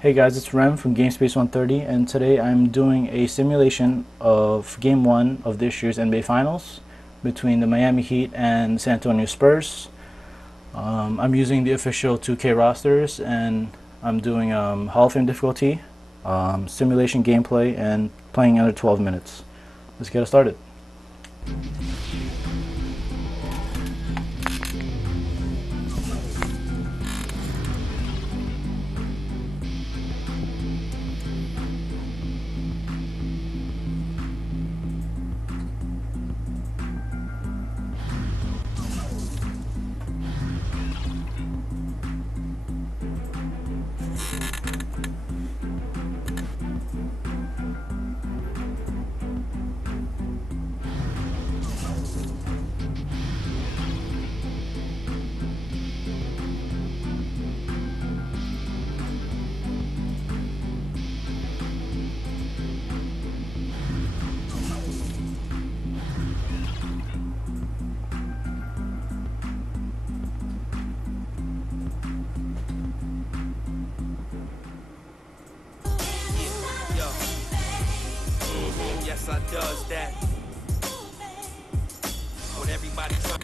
Hey guys, it's Rem from GameSpace 130, and today I'm doing a simulation of Game 1 of this year's NBA Finals between the Miami Heat and San Antonio Spurs. I'm using the official 2K rosters, and I'm doing Hall of Fame difficulty, simulation gameplay, and playing under 12 minutes. Let's get it started. Yes, I does that. When everybody The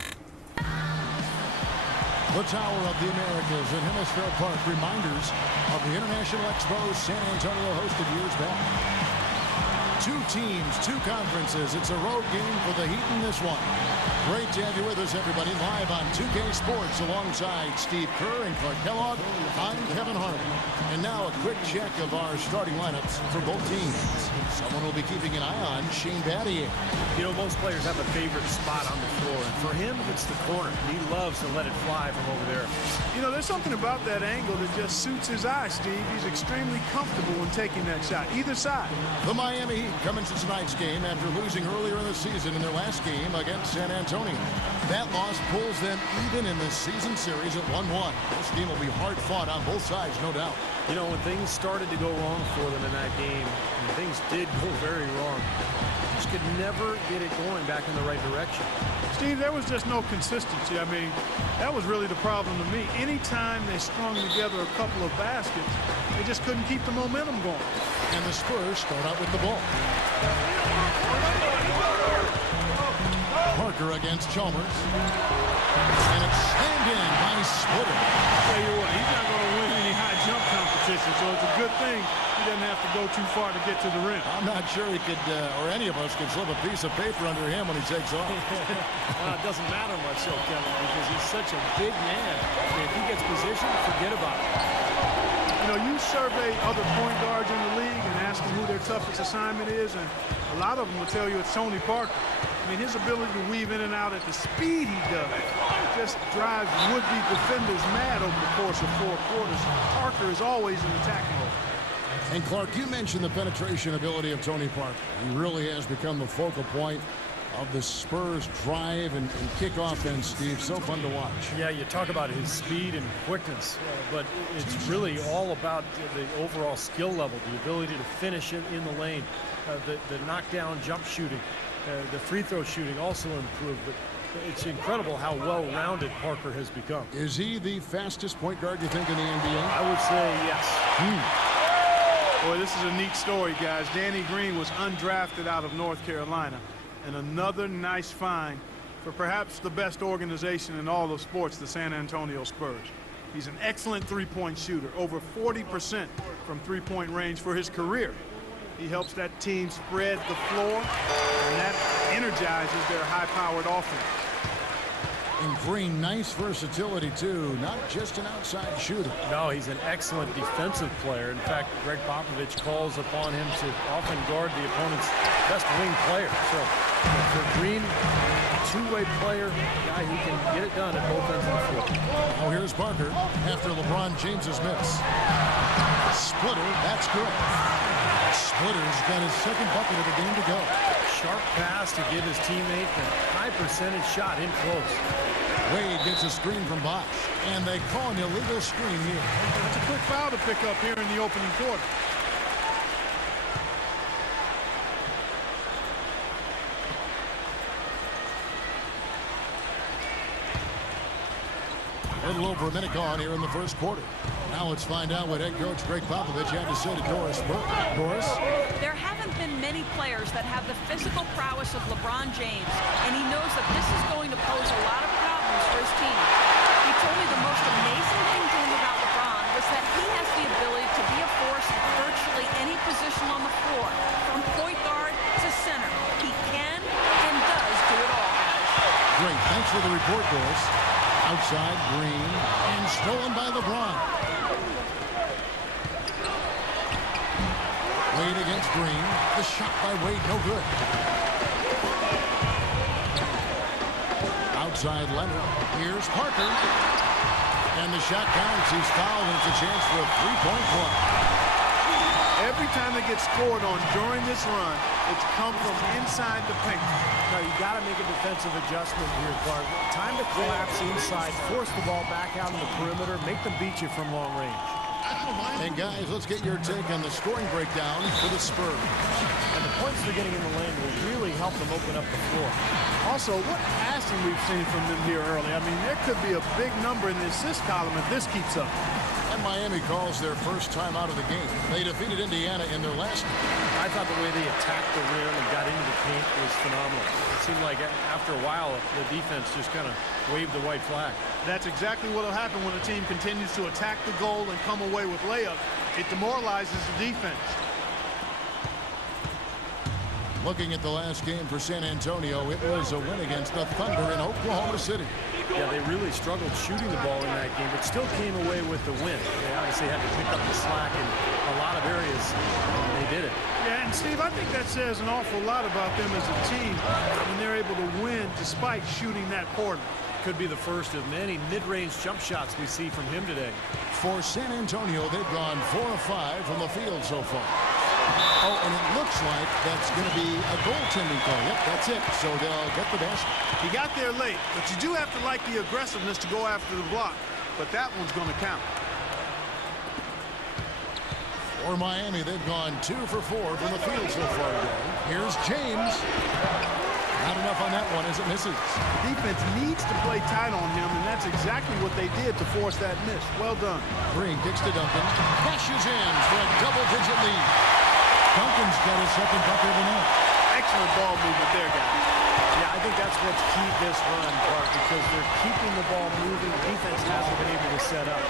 Tower of the Americas in Hemisphere Park, reminders of the International Expo San Antonio hosted years back. Two teams, two conferences. It's a road game for the Heat in this one. Great to have you with us, everybody, live on 2K Sports alongside Steve Kerr and Clark Kellogg. I'm Kevin Harlan. And now a quick check of our starting lineups for both teams. Someone will be keeping an eye on Shane Battier. You know, most players have a favorite spot on the floor, and for him, it's the corner. He loves to let it fly from over there. You know, there's something about that angle that just suits his eye, Steve. He's extremely comfortable in taking that shot, either side. The Miami Heat coming to tonight's game after losing earlier in the season in their last game against San Antonio. That loss pulls them even in the season series at 1-1. This game will be hard fought on both sides, no doubt. You know, when things started to go wrong for them in that game, and things did go very wrong, just could never get it going back in the right direction. Steve, there was just no consistency. I mean, that was really the problem to me. Anytime they strung together a couple of baskets, they just couldn't keep the momentum going. And the Spurs start out with the ball. Parker against Chalmers. And it's slammed in by Splitter. Tell you what, he's not going to win any high jump competition, so it's a good thing he doesn't have to go too far to get to the rim. I'm not sure he could, or any of us could slip a piece of paper under him when he takes off. It doesn't matter much, though, Kevin, because he's such a big man. I mean, if he gets positioned, forget about it. You know, you survey other point guards in the league and ask them who their toughest assignment is, and a lot of them will tell you it's Tony Parker. I mean, his ability to weave in and out at the speed he does just drives would-be defenders mad over the course of 4 quarters. Parker is always in attacking mode. And Clark, you mentioned the penetration ability of Tony Parker. He really has become the focal point of the Spurs drive and kick offense, Steve. So fun to watch. Yeah, you talk about his speed and quickness, but it's really all about the overall skill level, the ability to finish it in the lane, the knockdown jump shooting, the free throw shooting also improved. But it's incredible how well-rounded Parker has become. Is he the fastest point guard, you think, in the NBA? I would say yes. Boy, this is a neat story, guys. Danny Green was undrafted out of North Carolina. And another nice find for perhaps the best organization in all of sports, the San Antonio Spurs. He's an excellent three-point shooter, over 40% from three-point range for his career. He helps that team spread the floor, and that energizes their high-powered offense. And Green, nice versatility, too. Not just an outside shooter. No, he's an excellent defensive player. In fact, Greg Popovich calls upon him to often guard the opponent's best wing player. So for Green, two-way player, guy who can get it done at both ends of the floor. Oh, here's Parker after LeBron James's miss. Splitter, that's good. Splitter's got his second bucket of the game to go. Sharp pass to give his teammate the high percentage shot in close. Wade gets a screen from Bosch, and they call an illegal screen here. That's a quick foul to pick up here in the opening quarter. A little over a minute gone here in the first quarter. Now let's find out what head coach Greg Popovich had to say to Doris Burke. Doris? There haven't been many players that have the physical prowess of LeBron James, and he knows that this is going to pose a lot of problems for his team. He told me the most amazing thing to him about LeBron was that he has the ability to be a force in virtually any position on the floor, from point guard to center. He can and does do it all, guys. Great. Thanks for the report, Doris. Outside, Green, and stolen by LeBron. Wade against Green. The shot by Wade, no good. Outside Leonard. Here's Parker. And the shot counts. He's fouled, and it's a chance for a three-point play. Every time they get scored on during this run, it's come from inside the paint. Now, you got to make a defensive adjustment here, Clark. Time to collapse inside, force the ball back out on the perimeter, make them beat you from long range. And guys, let's get your take on the scoring breakdown for the Spurs. And the points they're getting in the lane will really help them open up the floor. Also, what passing we've seen from them here early. I mean, there could be a big number in the assist column if this keeps up. And Miami calls their first time out of the game. They defeated Indiana in their last game. I thought the way they attacked the rim and got into the paint was phenomenal. It seemed like after a while, the defense just kind of waved the white flag. That's exactly what will happen when a team continues to attack the goal and come away with layups. It demoralizes the defense. Looking at the last game for San Antonio, it was a win against the Thunder in Oklahoma City. Yeah, they really struggled shooting the ball in that game, but still came away with the win. They obviously had to pick up the slack in a lot of areas, and they did it. Yeah, and Steve, I think that says an awful lot about them as a team when they're able to win despite shooting that poorly. Could be the first of many mid-range jump shots we see from him today. For San Antonio, they've gone 4 of 5 from the field so far. Oh, and it looks like that's going to be a goaltending call. Yep, that's it. So they'll get the basket. He got there late, but you do have to like the aggressiveness to go after the block. But that one's going to count. For Miami, they've gone 2 for 4 from the field so far today. Here's James. Not enough on that one as it misses. Defense needs to play tight on him, and that's exactly what they did to force that miss. Well done. Green kicks to Duncan. Cashes in for a double-digit lead. Duncan's got his second bucket of the night. Excellent ball movement there, guys. Yeah, I think that's what's keyed this run, Clark, because they're keeping the ball moving. Defense hasn't been able to set up.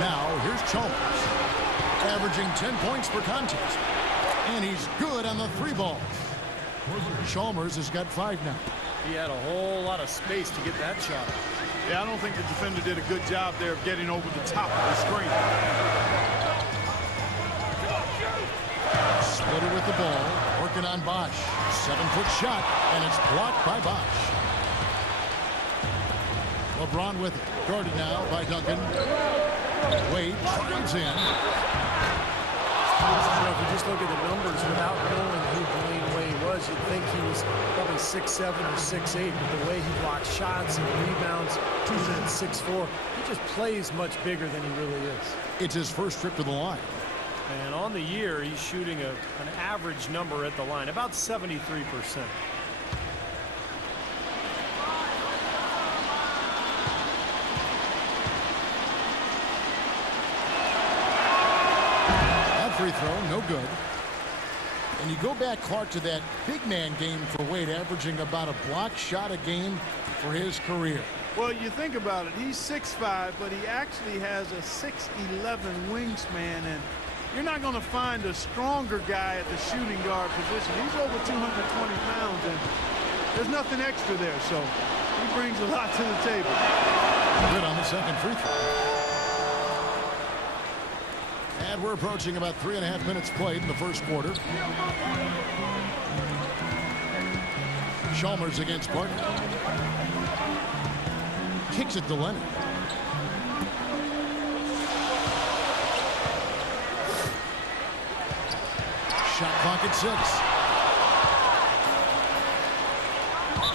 Now, here's Chalmers, averaging 10 points per contest. And he's good on the 3 balls. Chalmers has got 5 now. He had a whole lot of space to get that shot. Yeah, I don't think the defender did a good job there of getting over the top of the screen. Splitter with the ball, working on Bosch. 7-foot shot, and it's blocked by Bosch. LeBron with it, guarded now by Duncan. Wade drives in. You know, if you just look at the numbers without knowing who Dwayne Wade was, you'd think he was probably 6'7" or 6'8", but the way he blocks shots and rebounds, even at 6'4", he just plays much bigger than he really is. It's his first trip to the line. And on the year, he's shooting an average number at the line, about 73%. That free throw, no good. And you go back, Clark, to that big man game for Wade, averaging about a block shot a game for his career. Well, you think about it. He's 6'5", but he actually has a 6'11" wingspan, and you're not going to find a stronger guy at the shooting guard position. He's over 220 pounds, and there's nothing extra there, so he brings a lot to the table. Good on the second free throw. And we're approaching about 3.5 minutes played in the first quarter. Chalmers against Parker. Kicks it to Leonard. Shot clock at 6.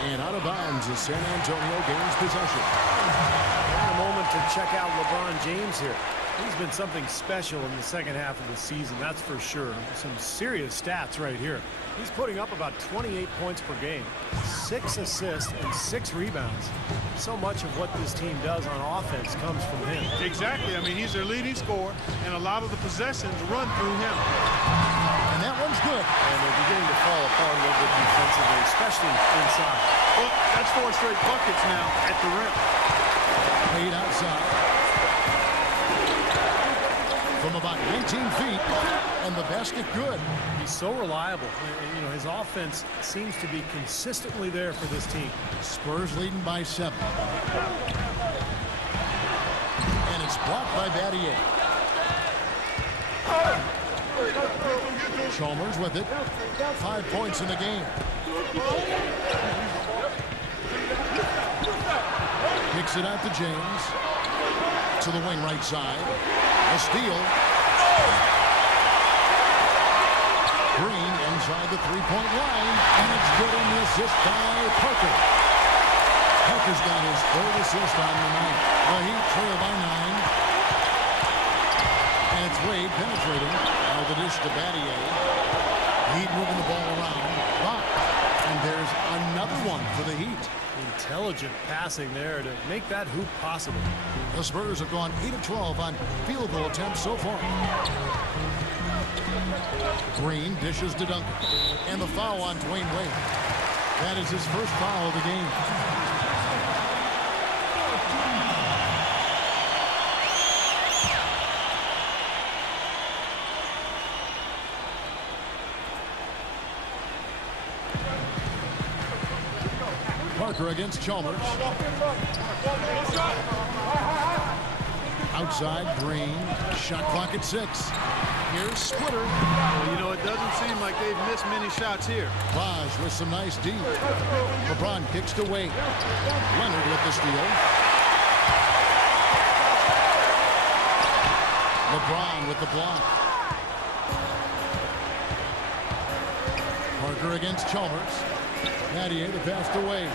And out of bounds as San Antonio gains possession. A moment to check out LeBron James here. He's been something special in the second half of the season, that's for sure. Some serious stats right here. He's putting up about 28 points per game, 6 assists and 6 rebounds. So much of what this team does on offense comes from him. Exactly. I mean, he's their leading scorer, and a lot of the possessions run through him. And that one's good. And they're beginning to fall apart a little bit defensively, especially inside. Well, that's 4 straight buckets now at the rim. Paid outside. From about 19 feet, and the basket good. He's so reliable. You know, his offense seems to be consistently there for this team. Spurs leading by 7. And it's blocked by Battier. Chalmers with it. 5 points in the game. Kicks it out to James. To the wing right side. A steal. Green inside the three-point line, and it's good in the assist by Parker. Parker's got his 3rd assist on the night. The Heat trail by 9. And it's Wade penetrating. Now the dish to Battier. Heat moving the ball around. Blocked. And there's another one for the Heat. Intelligent passing there to make that hoop possible. The Spurs have gone 8 of 12 on field goal attempts so far. Green dishes to Duncan. And the foul on Dwayne Wade. That is his first foul of the game. Parker against Chalmers. Outside, Green. Shot clock at 6. Here's Splitter. Well, you know, it doesn't seem like they've missed many shots here. Raj with some nice D. LeBron kicks to Wade. Leonard with the steal. LeBron with the block. Parker against Chalmers. Battier to pass to Wade.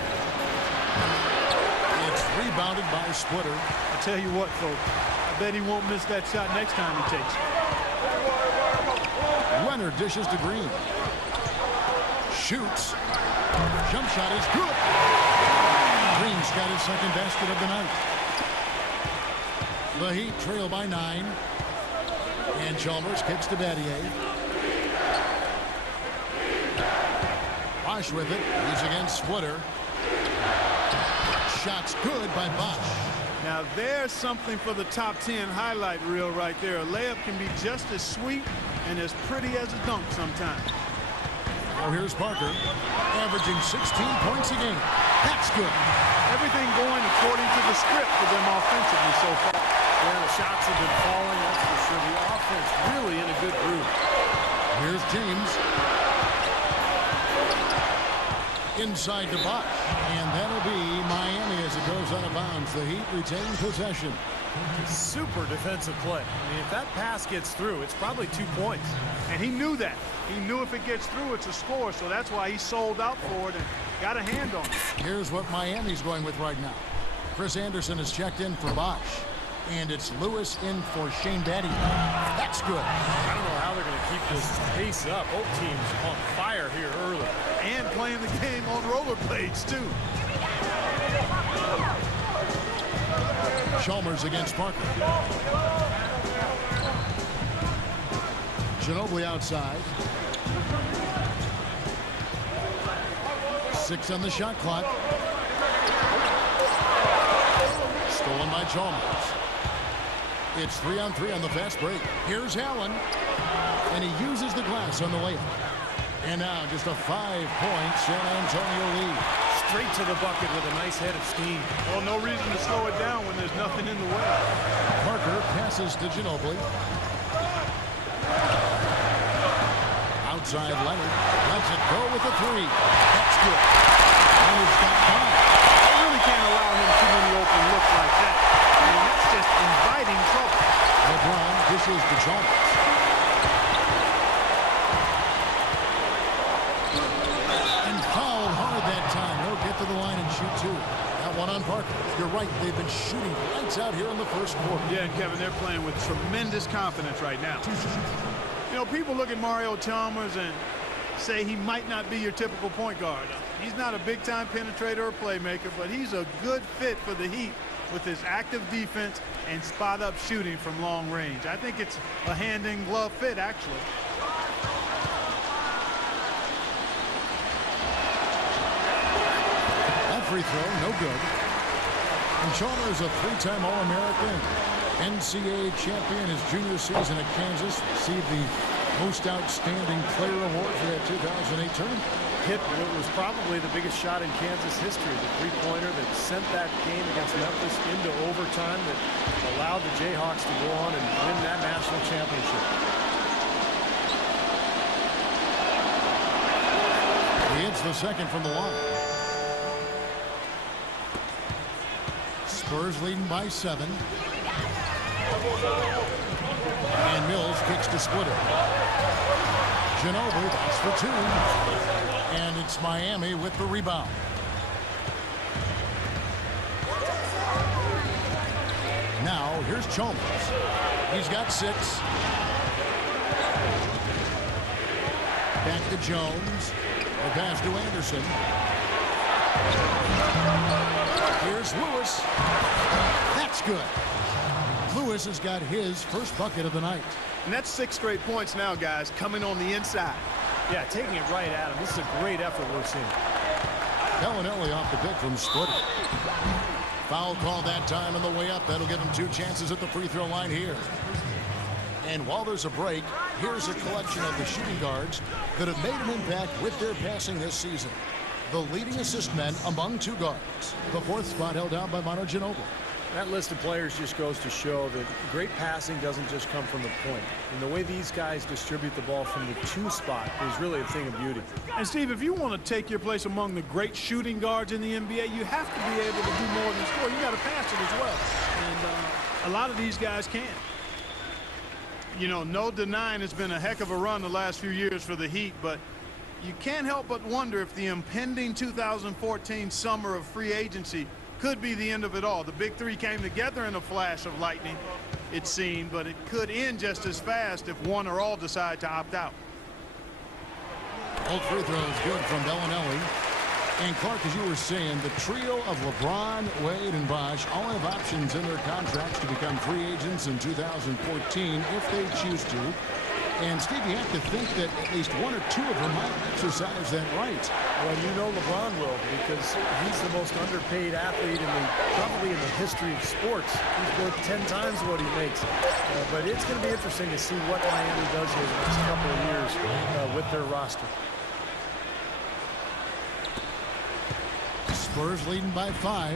It's rebounded by Splitter. I tell you what, folks, I bet he won't miss that shot next time he takes it. Leonard dishes to Green. Shoots. Jump shot is good. Green's got his 2nd basket of the night. The Heat trail by 9. And Chalmers kicks to Battier. Bosch with it. He's against Splitter. Shot's good by Bosch. Now there's something for the top 10 highlight reel right there. A layup can be just as sweet and as pretty as a dunk sometimes. Now here's Parker, averaging 16 points a game. That's good. Everything going according to the script for them offensively so far. Where the shots have been falling, that's for sure. The offense really in a good groove. Here's James. Inside to Bosch. And that'll be Miami as it goes out of bounds. The Heat retain possession. Super defensive play. I mean, if that pass gets through, it's probably 2 points. And he knew that. He knew if it gets through, it's a score. So that's why he sold out for it and got a hand on it. Here's what Miami's going with right now. Chris Anderson has checked in for Bosch. And it's Lewis in for Shane Battier. That's good. I don't know how they're going to keep this pace up. Both teams on fire here early. And playing the game on rollerblades, too. Chalmers against Parker. Ginobili outside. 6 on the shot clock. Stolen by Chalmers. It's 3-on-3 on the fast break. Here's Allen. And he uses the glass on the layup. And now just a 5-point San Antonio lead. Straight to the bucket with a nice head of steam. Well, no reason to slow it down when there's nothing in the way. Parker passes to Ginobili. Outside Leonard. Lets it go with a 3. That's good. Leonard's got 5. They really can't allow him too many open looks like that. I mean, that's just inviting trouble. LeBron dishes to Chalmers. And fouled hard that time. He'll get to the line and shoot 2. That one on Parker. You're right, they've been shooting lights out here in the first quarter. Yeah, and Kevin, they're playing with tremendous confidence right now. You know, people look at Mario Chalmers and say he might not be your typical point guard. He's not a big-time penetrator or playmaker, but he's a good fit for the Heat with his active defense and spot-up shooting from long range. I think it's a hand-in-glove fit, actually. That free throw, no good. And Chalmers, a three-time All-American, NCAA champion his junior season at Kansas, received the Most Outstanding Player Award for that 2008 tournament. Hit what was probably the biggest shot in Kansas history, the three-pointer that sent that game against Memphis into overtime that allowed the Jayhawks to go on and win that national championship. He hits the second from the line. Spurs leading by 7. And Mills kicks to split it. Ginobili, that's for 2. And it's Miami with the rebound. Now, here's Chalmers. He's got 6. Back to Jones. The pass to Anderson. Here's Lewis. That's good. Lewis has got his first bucket of the night. And that's 6 straight points now, guys, coming on the inside. Yeah, taking it right at him. This is a great effort we're seeing. Bellinelli off the pick from Splitter. Foul call that time on the way up. That'll give him 2 chances at the free throw line here. And while there's a break, here's a collection of the shooting guards that have made an impact with their passing this season. The leading assist men among 2 guards. The 4th spot held out by Manu Ginobili. That list of players just goes to show that great passing doesn't just come from the point. And the way these guys distribute the ball from the 2 spot is really a thing of beauty. And Steve, if you want to take your place among the great shooting guards in the NBA, you have to be able to do more than score. You got to pass it as well. And a lot of these guys can. You know, no denying it's been a heck of a run the last few years for the Heat, but you can't help but wonder if the impending 2014 summer of free agency could be the end of it all. The big 3 came together in a flash of lightning, it seemed, but it could end just as fast if one or all decide to opt out. Both free throws good from Bellinelli. And Clark, as you were saying, the trio of LeBron, Wade, and Bosh all have options in their contracts to become free agents in 2014 if they choose to. And Steve, you have to think that at least 1 or 2 of them might exercise that right. Well, you know LeBron will, because he's the most underpaid athlete probably in the history of sports. He's worth 10 times what he makes. But it's going to be interesting to see what Miami does here the next couple of years with their roster. Spurs leading by 5.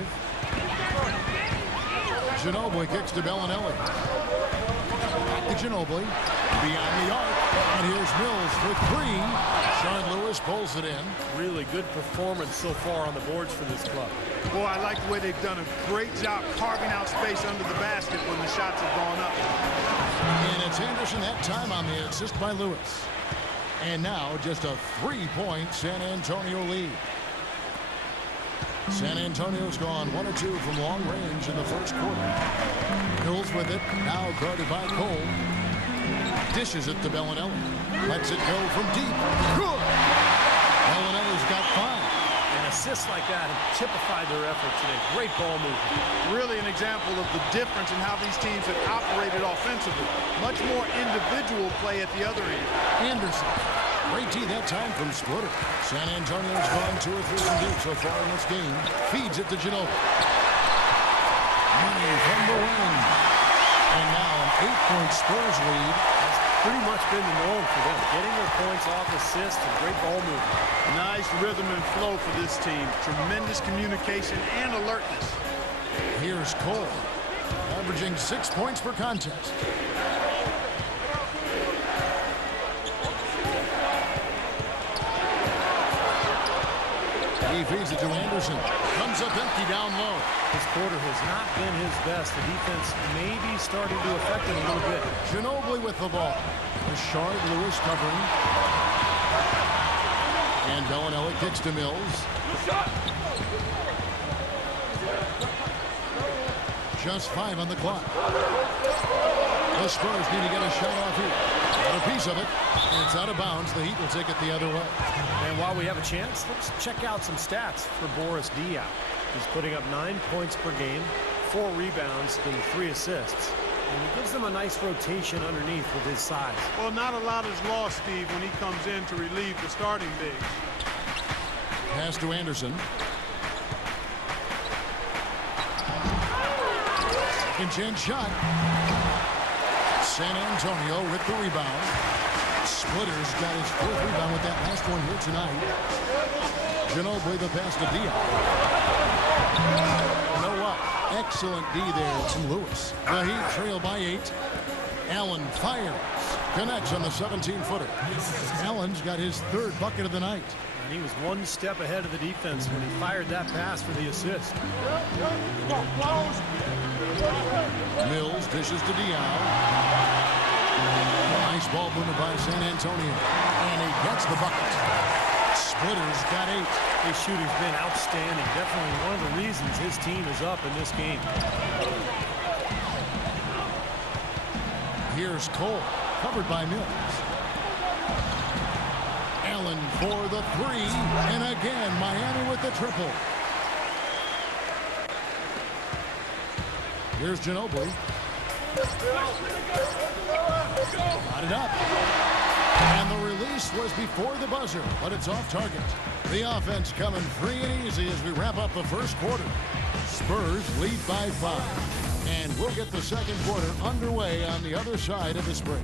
Ginobili kicks to Bellinelli. Back to Ginobili. Beyond the arc. And here's Mills for 3. Sean Lewis pulls it in. Really good performance so far on the boards for this club. Boy, I like the way they've done a great job carving out space under the basket when the shots have gone up. And it's Anderson that time on the assist by Lewis. And now just a 3-point San Antonio lead. San Antonio's gone 1 or 2 from long range in the first quarter. Mills with it, now guarded by Cole. Dishes it to Bellinelli. Lets it go from deep. Good! Bellinelli's got 5. And assists like that have typified their effort today. Great ball movement. Really an example of the difference in how these teams have operated offensively. Much more individual play at the other end. Anderson. Great D that time from Splitter. San Antonio's gone 2 or 3 from deep so far in this game. Feeds it to Ginobili. Money from the wing. And now an 8-point Spurs lead. That's pretty much been the norm for them. Getting their points off assists and great ball movement. Nice rhythm and flow for this team. Tremendous communication and alertness. Here's Cole. Averaging 6 points per contest. He feeds it to Anderson. Comes up empty down low. This quarter has not been his best. The defense may be starting to affect him a little bit. Ginobili with the ball. Rashard Lewis covering. And Bellinelli kicks to Mills. Just 5 on the clock. The Spurs need to get a shot off here. Got a piece of it. It's out of bounds. The Heat will take it the other way. And while we have a chance, let's check out some stats for Boris Diaw. He's putting up 9 points per game, 4 rebounds, and 3 assists. And he gives them a nice rotation underneath with his size. Well, not a lot is lost, Steve, when he comes in to relieve the starting big. Pass to Anderson. Second chance shot. San Antonio with the rebound. Splitters got his 4th rebound with that last one here tonight. Ginobili the pass to Diaw. You know what? Excellent D there from Lewis. The Heat trail by 8. Allen fires. Connects on the 17-footer. Allen's got his 3rd bucket of the night. And he was 1 step ahead of the defense when he fired that pass for the assist. Mills dishes to Diaw. Nice ball movement by San Antonio. And he gets the bucket. Splitters got 8. His shooting's been outstanding. Definitely one of the reasons his team is up in this game. Here's Cole, covered by Mills. Allen for the 3. And again, Miami with the triple. Here's Ginobili. Got it up. And the release was before the buzzer, but it's off target. The offense coming free and easy as we wrap up the first quarter. Spurs lead by 5. And we'll get the second quarter underway on the other side of this break.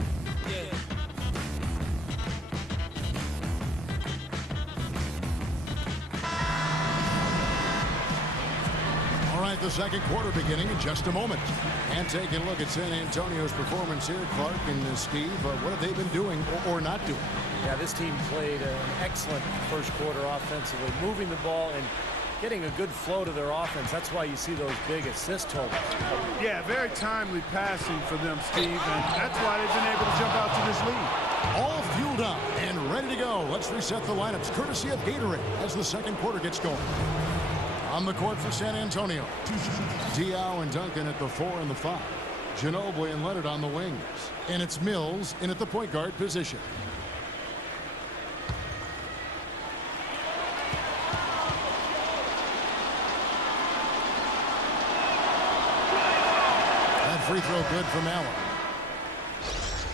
The second quarter beginning in just a moment. And taking a look at San Antonio's performance here, Clark and Steve, what have they been doing or not doing? Yeah, this team played an excellent first quarter offensively, moving the ball and getting a good flow to their offense. That's why you see those big assist totals. Yeah, very timely passing for them, Steve, and that's why they've been able to jump out to this lead. All fueled up and ready to go. Let's reset the lineups courtesy of Gatorade as the second quarter gets going. On the court for San Antonio, Diaw and Duncan at the 4 and the 5. Ginobili and Leonard on the wings. And it's Mills in at the point guard position. That free throw good from Allen.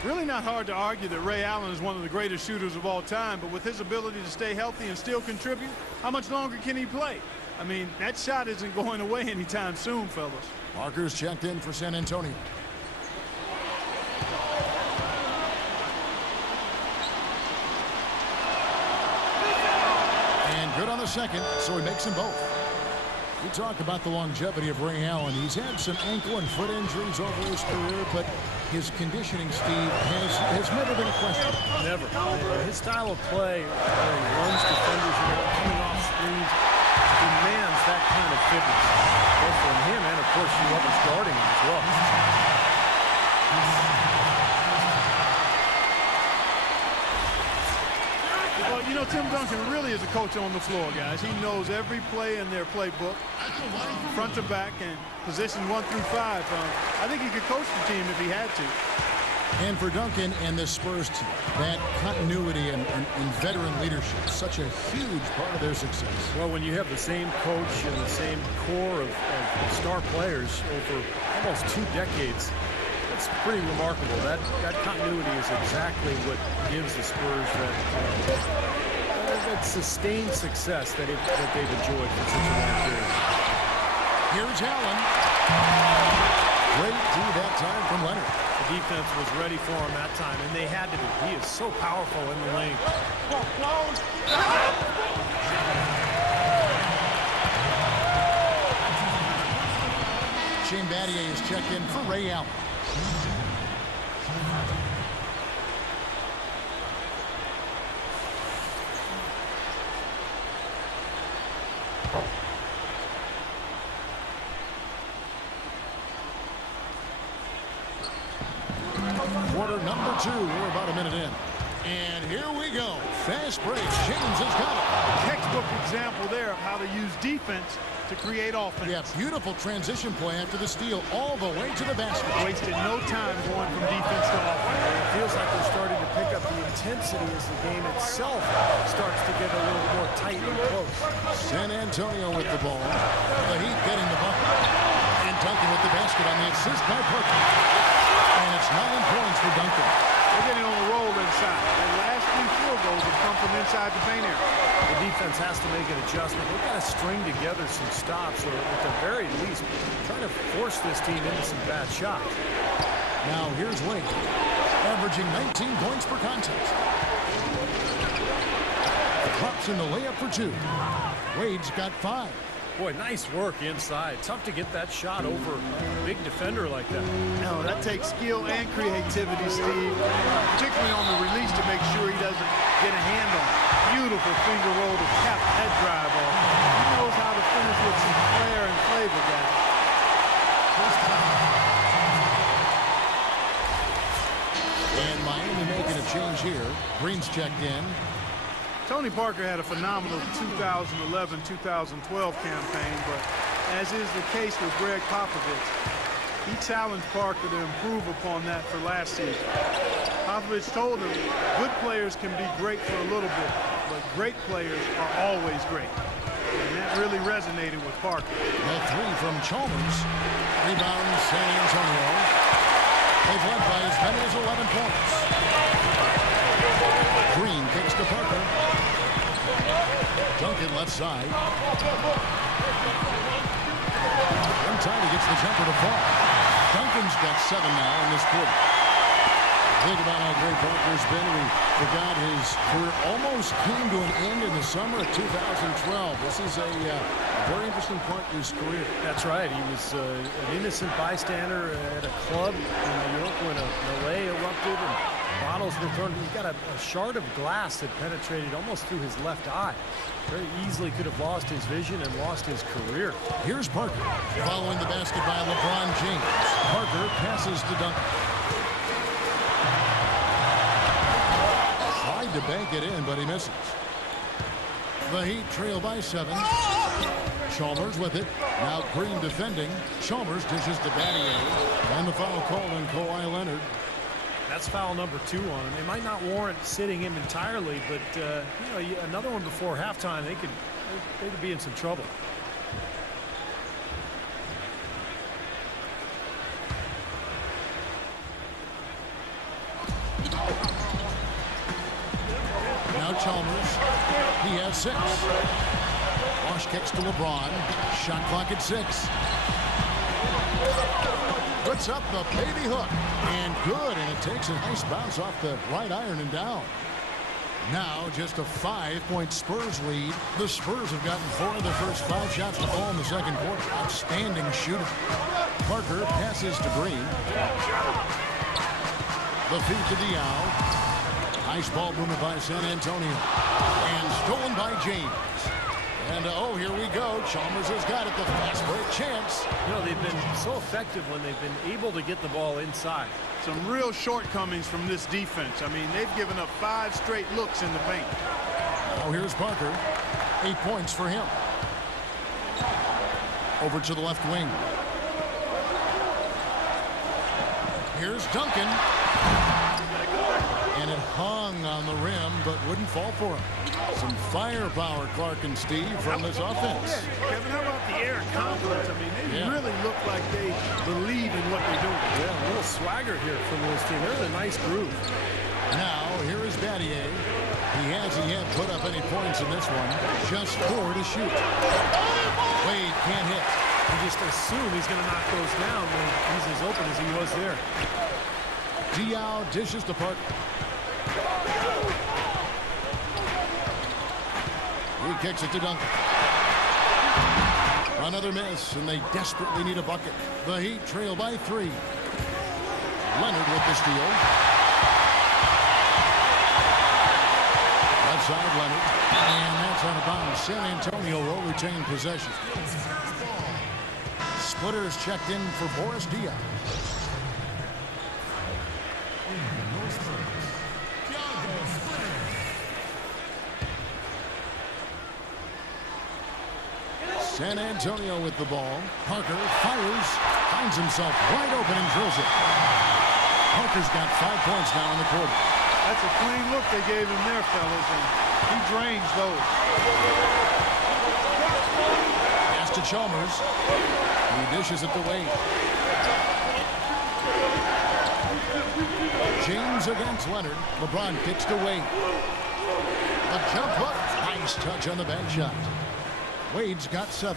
Really not hard to argue that Ray Allen is one of the greatest shooters of all time, but with his ability to stay healthy and still contribute, how much longer can he play? I mean, that shot isn't going away anytime soon, fellas. Markers checked in for San Antonio. And good on the second, so he makes them both. We talk about the longevity of Ray Allen. He's had some ankle and foot injuries over his career, but his conditioning, Steve, has never been a question. Never. His style of play, where he runs defenders around, coming off screens, demands that kind of fitness, both from him and, of course, whoever's guarding him as well. Well, you know, Tim Duncan really is a coach on the floor, guys. He knows every play in their playbook, front to back, and positions 1 through 5. I think he could coach the team if he had to. And for Duncan and this Spurs team, that continuity and veteran leadership, such a huge part of their success. Well, when you have the same coach and the same core of star players over almost 2 decades, that's pretty remarkable. That continuity is exactly what gives the Spurs that sustained success that they've enjoyed for such a long period. Here's Allen. Great D that time from Leonard. The defense was ready for him that time, and they had to be. He is so powerful in the lane. Shane Battier is checked in for Ray Allen. Quarter number 2. We're about a minute in. And here we go. Fast break. James has got it. Textbook example there of how to use defense to create offense. Yeah, beautiful transition play after the steal all the way to the basket. Wasted no time going from defense to offense. It feels like they're starting to pick up the intensity as the game itself starts to get a little more tight and close. San Antonio with the ball. The Heat getting the bucket. And Duncan with the basket on the assist by Parker. And it's 9 points for Duncan. They're getting on the roll inside. Their last 3 field goals have come from inside the paint area. The defense has to make an adjustment. They've got to string together some stops, or at the very least, trying to force this team into some bad shots. Now here's Wade, averaging 19 points per contest. Drops in the layup for 2. Wade's got 5. Boy, nice work inside. Tough to get that shot over a big defender like that. No, that takes skill and creativity, Steve, particularly on the release to make sure he doesn't get a hand on it. Beautiful finger roll to cap head drive off. He knows how to finish with some flair and flavor, guys. And Miami making a change here. Green's checked in. Tony Parker had a phenomenal 2011-2012 campaign, but as is the case with Greg Popovich, he challenged Parker to improve upon that for last season. Popovich told him good players can be great for a little bit, but great players are always great. And that really resonated with Parker. The 3 from Chalmers. Rebound San Antonio. They've led by as many as 11 points. Green kicks to Parker. Duncan left side. One time he gets the jumper to fall. Duncan's got 7 now in this quarter. Think about how great Parker's been. We forgot his career almost came to an end in the summer of 2012. This is a very interesting part of his career. That's right. He was an innocent bystander at a club in New York when a melee erupted and bottles were thrown. He got a shard of glass that penetrated almost through his left eye. Very easily could have lost his vision and lost his career. Here's Parker following the basket by LeBron James. Parker passes to Duncan. Tried to bank it in, but he misses. The Heat trail by 7. Chalmers with it. Now Green defending. Chalmers dishes to Battier. And the foul called on Kawhi Leonard. That's foul number 2 on him. They might not warrant sitting him entirely, but another one before halftime, they could be in some trouble. Now Chalmers. He has 6. Wash kicks to LeBron. Shot clock at 6. Puts up the baby hook. And good. And it takes a nice bounce off the right iron and down. Now just a 5-point Spurs lead. The Spurs have gotten 4 of their first 5 shots to fall in the second quarter. Outstanding shooting. Parker passes to Green. The feed to Diao. Nice ball movement by San Antonio. And stolen by James. And, here we go. Chalmers has got it. The fast break chance. They've been so effective when they've been able to get the ball inside. Some real shortcomings from this defense. I mean, they've given up 5 straight looks in the paint. Now here's Parker. 8 points for him. Over to the left wing. Here's Duncan. And it hung on the rim, but wouldn't fall for him. Some firepower, Clark and Steve, from this offense. Yeah, Kevin, how about the air confidence? I mean, they really look like they believe in what they're doing. Yeah, a little swagger here from this team. There's a nice groove. Now, here is Battier. He hasn't yet put up any points in this one. Just 4 to shoot. Wade can't hit. You just assume he's going to knock those down when he's as open as he was there. Diao dishes to Parker. He kicks it to Duncan. Another miss, and they desperately need a bucket. The Heat trail by 3. Leonard with the steal. Left side, Leonard. And that's out of bounds. San Antonio will retain possession. Splitters checked in for Boris Diaw. San Antonio with the ball. Parker fires, finds himself wide open and drills it. Parker's got 5 points now in the quarter. That's a clean look they gave him there, fellas, and he drains those. Pass to Chalmers. He dishes it to Wade. James against Leonard. LeBron kicks to Wade. A jump hook. Nice touch on the bank shot. Wade's got 7.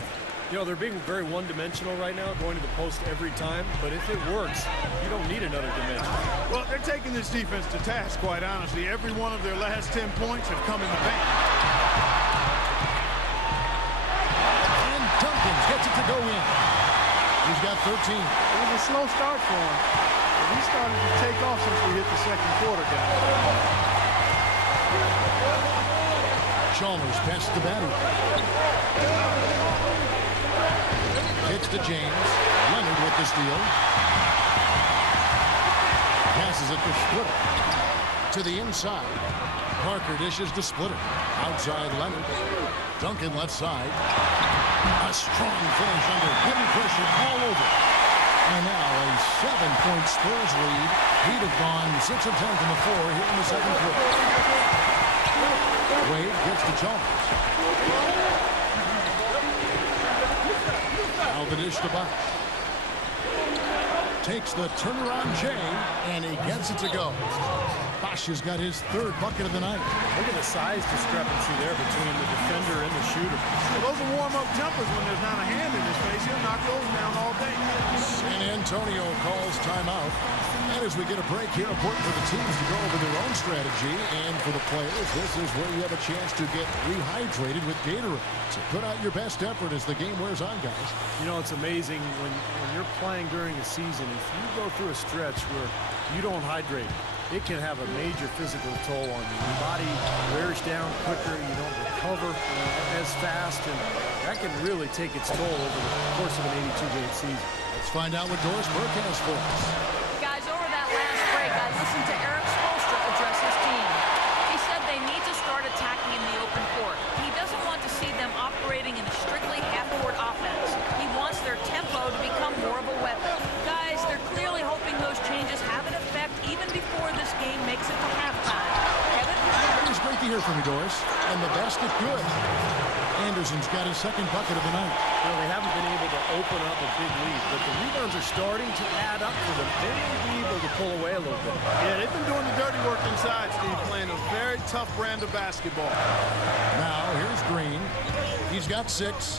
You know, they're being very one-dimensional right now, going to the post every time. But if it works, you don't need another dimension. Well, they're taking this defense to task, quite honestly. Every one of their last 10 points have come in the paint. And Duncan gets it to go in. He's got 13. It was a slow start for him. But he started to take off since we hit the second quarter, guys. Chalmers passes to Battery. Hits to James. Leonard with the steal. Passes it to Splitter. To the inside. Parker dishes to Splitter. Outside Leonard. Duncan left side. A strong finish under heavy pressure all over. And now a 7-point Spurs lead. He'd have gone 6 of 10 from the floor here in the second quarter. Wade gets to Chalmers. Now the dish to Bosch. Takes the turnaround J, and he gets it to go. Bosch has got his 3rd bucket of the night. Look at the size discrepancy there between the defender and the shooter. Well, those are warm-up jumpers when there's not a hand in his face. He'll knock those down all day. San Antonio calls timeout. And as we get a break here, important for the teams to go over their own strategy. And for the players, this is where you have a chance to get rehydrated with Gatorade. So put out your best effort as the game wears on, guys. You know, it's amazing when you're playing during a season, if you go through a stretch where you don't hydrate, it can have a major physical toll on you. Your body wears down quicker, you don't recover as fast, and that can really take its toll over the course of an 82-game season. Let's find out what Doris Burke has for us. Guys, over that last break, I listened to Eric Spoelstra address his team. He said they need to start attacking in the open court. He doesn't want to see them operating in a strictly half-court offense. He wants their tempo to become more of a weapon. Guys, they're clearly hoping those changes have an effect even before this game makes it to halftime. Kevin? It was great to hear from you, Doris. And the basket good. Anderson's got his 2nd bucket of the night. Well, they haven't been able to open up a big lead, but the rebounds are starting to add up for them. They may be able to pull away a little bit. Yeah, they've been doing the dirty work inside, Steve, playing a very tough brand of basketball. Now, here's Green. He's got 6.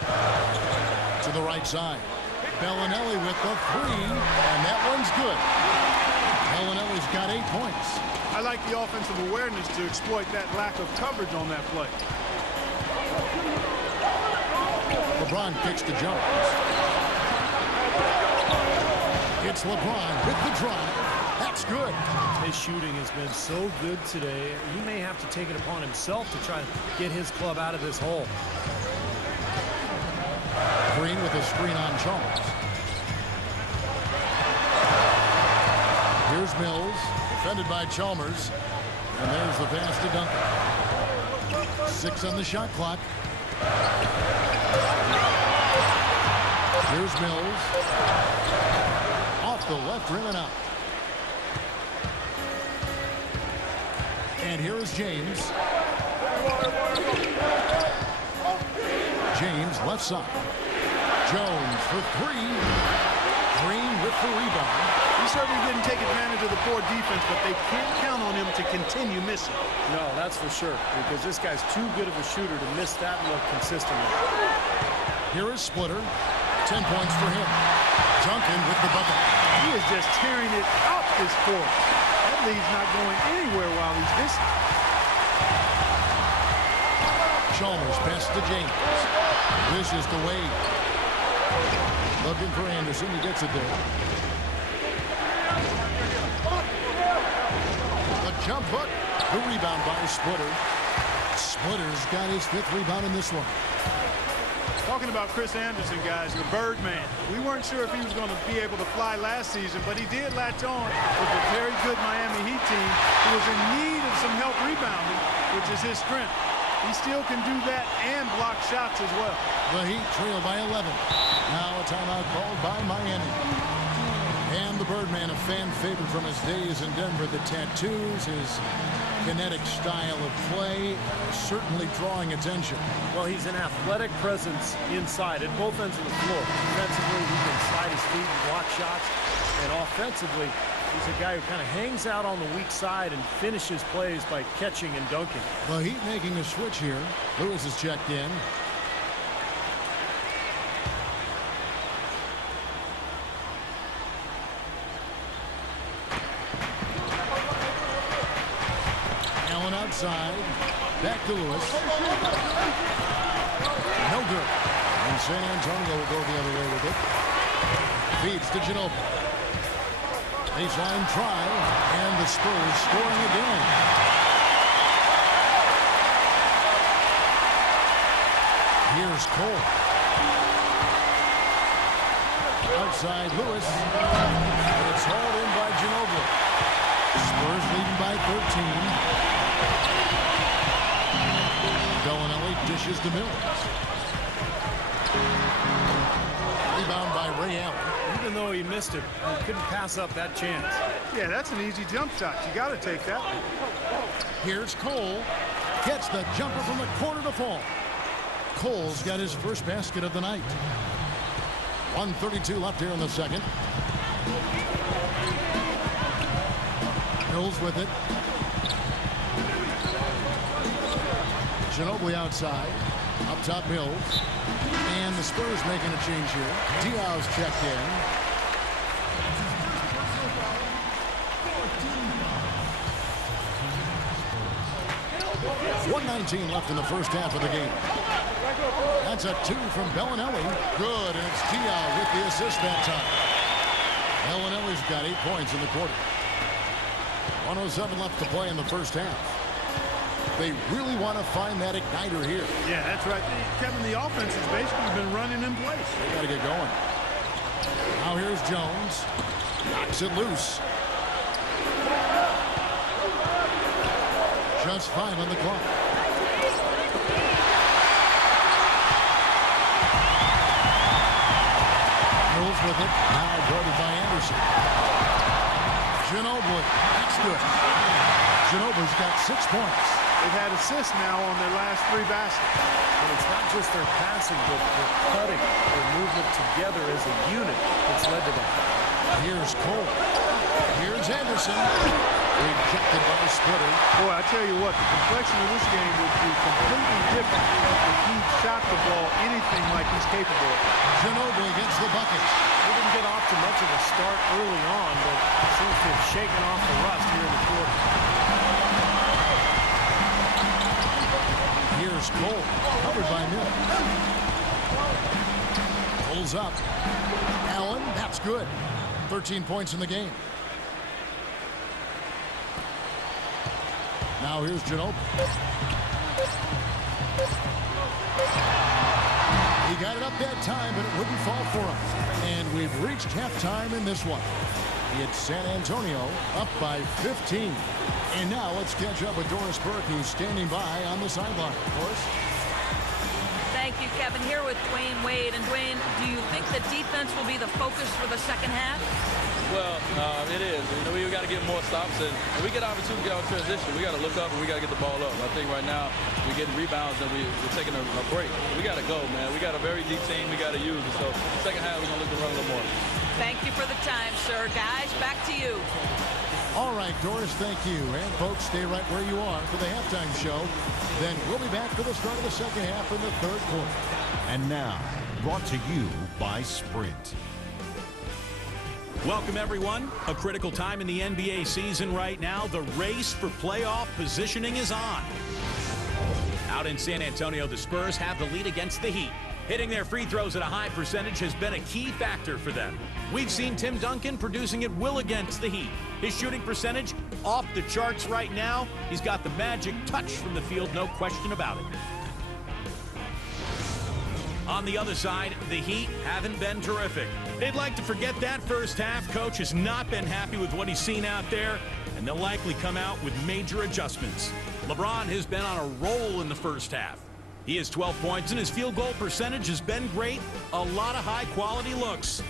To the right side. Bellinelli with the 3, and that one's good. Bellinelli's got 8 points. I like the offensive awareness to exploit that lack of coverage on that play. LeBron kicks to Jones. It's LeBron with the drive. That's good. His shooting has been so good today. He may have to take it upon himself to try to get his club out of this hole. Green with a screen on Chalmers. Here's Mills, defended by Chalmers. And there's the pass to Duncan. 6 on the shot clock. Here's Mills. Off the left rim and out. And here is James. James left side. Jones for 3. Green with the rebound. He certainly didn't take advantage of the poor defense, but they can't count on him to continue missing. No, that's for sure, because this guy's too good of a shooter to miss that look consistently. Here is Splitter. 10 points for him. Duncan with the bucket. He is just tearing it up this court. That lead's not going anywhere while he's missing. Chalmers pass to James. This is to Wade. Looking for Anderson. He gets it there. The jump hook. The rebound by Splitter. Splitter's got his 5th rebound in this one. Talking about Chris Anderson, guys, the Birdman. We weren't sure if he was going to be able to fly last season, but he did latch on with a very good Miami Heat team who was in need of some help rebounding, which is his strength. He still can do that and block shots as well. The Heat trail by 11. Now a timeout called by Miami. And the Birdman, a fan favorite from his days in Denver. The tattoos, his kinetic style of play, certainly drawing attention. Well, he's an athletic presence inside at both ends of the floor. Defensively, he can slide his feet and block shots. And offensively, he's a guy who kind of hangs out on the weak side and finishes plays by catching and dunking. The Heat making a switch here. Lewis is checked in. Allen outside. Back to Lewis. No good. And San Antonio will go the other way with it. Feeds to Ginobili. Baseline try, and the Spurs scoring again. Here's Cole. Outside Lewis. It's hauled in by Ginobili. Spurs leading by 13. Bellinelli dishes to Mills. Rebound by Ray Allen. Even though he missed it, he couldn't pass up that chance. Yeah, that's an easy jump shot. You got to take that. Here's Cole. Gets the jumper from the corner to fall. Cole's got his first basket of the night. 1:32 left here in the second. Mills with it. Ginobili outside. Up top Mills. And the Spurs making a change here. Diaw's checked in. .119 left in the first half of the game. That's a 2 from Bellinelli. Good, and it's Diaw with the assist that time. Bellinelli's got 8 points in the quarter. 107 left to play in the first half. They really want to find that igniter here. Yeah, that's right. Kevin, the offense has basically been running in place. They got to get going. Now here's Jones. Knocks it loose. Just 5 on the clock. Mills with it. Now guarded by Anderson. Ginobili. That's good. Ginobili's got 6 points. They've had assists now on their last 3 baskets. And it's not just their passing, but their cutting, their movement together as a unit that's led to that. Here's Cole. Here's Anderson. Rejected by the splitter. Boy, I tell you what, the complexion of this game would be completely different if he shot the ball anything like he's capable of. Ginobili gets the bucket. He didn't get off to much of a start early on, but seems to have shaken off the rust here in the quarter. Here's Cole, covered by Mills. Pulls up. Allen, that's good. 13 points in the game. Now here's Ginobili. He got it up that time, but it wouldn't fall for him. And we've reached halftime in this one. It's San Antonio up by 15. And now let's catch up with Doris Burke, who's standing by on the sideline. Doris? Thank you, Kevin. Here with Dwayne Wade. And Dwayne, do you think the defense will be the focus for the second half? Well, it is. You know, we got to get more stops, and we get opportunity on transition. We got to look up and we got to get the ball up. I think right now we're getting rebounds and we're taking a break. We got to go, man. We got a very deep team. We got to use it. So second half we're gonna look to run a little more. Thank you for the time, sir. Guys, back to you. All right, Doris, thank you. And folks, stay right where you are for the halftime show. Then we'll be back for the start of the second half in the third quarter. And now, brought to you by Sprint. Welcome, everyone. A critical time in the NBA season right now. The race for playoff positioning is on. Out in San Antonio, the Spurs have the lead against the Heat. Hitting their free throws at a high percentage has been a key factor for them. We've seen Tim Duncan producing at will against the Heat. His shooting percentage off the charts right now. He's got the magic touch from the field, no question about it. On the other side, the Heat haven't been terrific. They'd like to forget that first half. Coach has not been happy with what he's seen out there, and they'll likely come out with major adjustments. LeBron has been on a roll in the first half. He has 12 points, and his field goal percentage has been great. A lot of high-quality looks.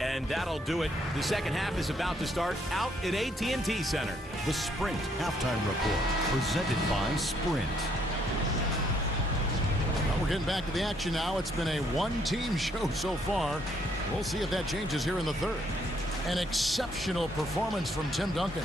And that'll do it. The second half is about to start out at AT&T Center. The Sprint Halftime Report, presented by Sprint. Well, we're getting back to the action now. It's been a one-team show so far. We'll see if that changes here in the third. An exceptional performance from Tim Duncan.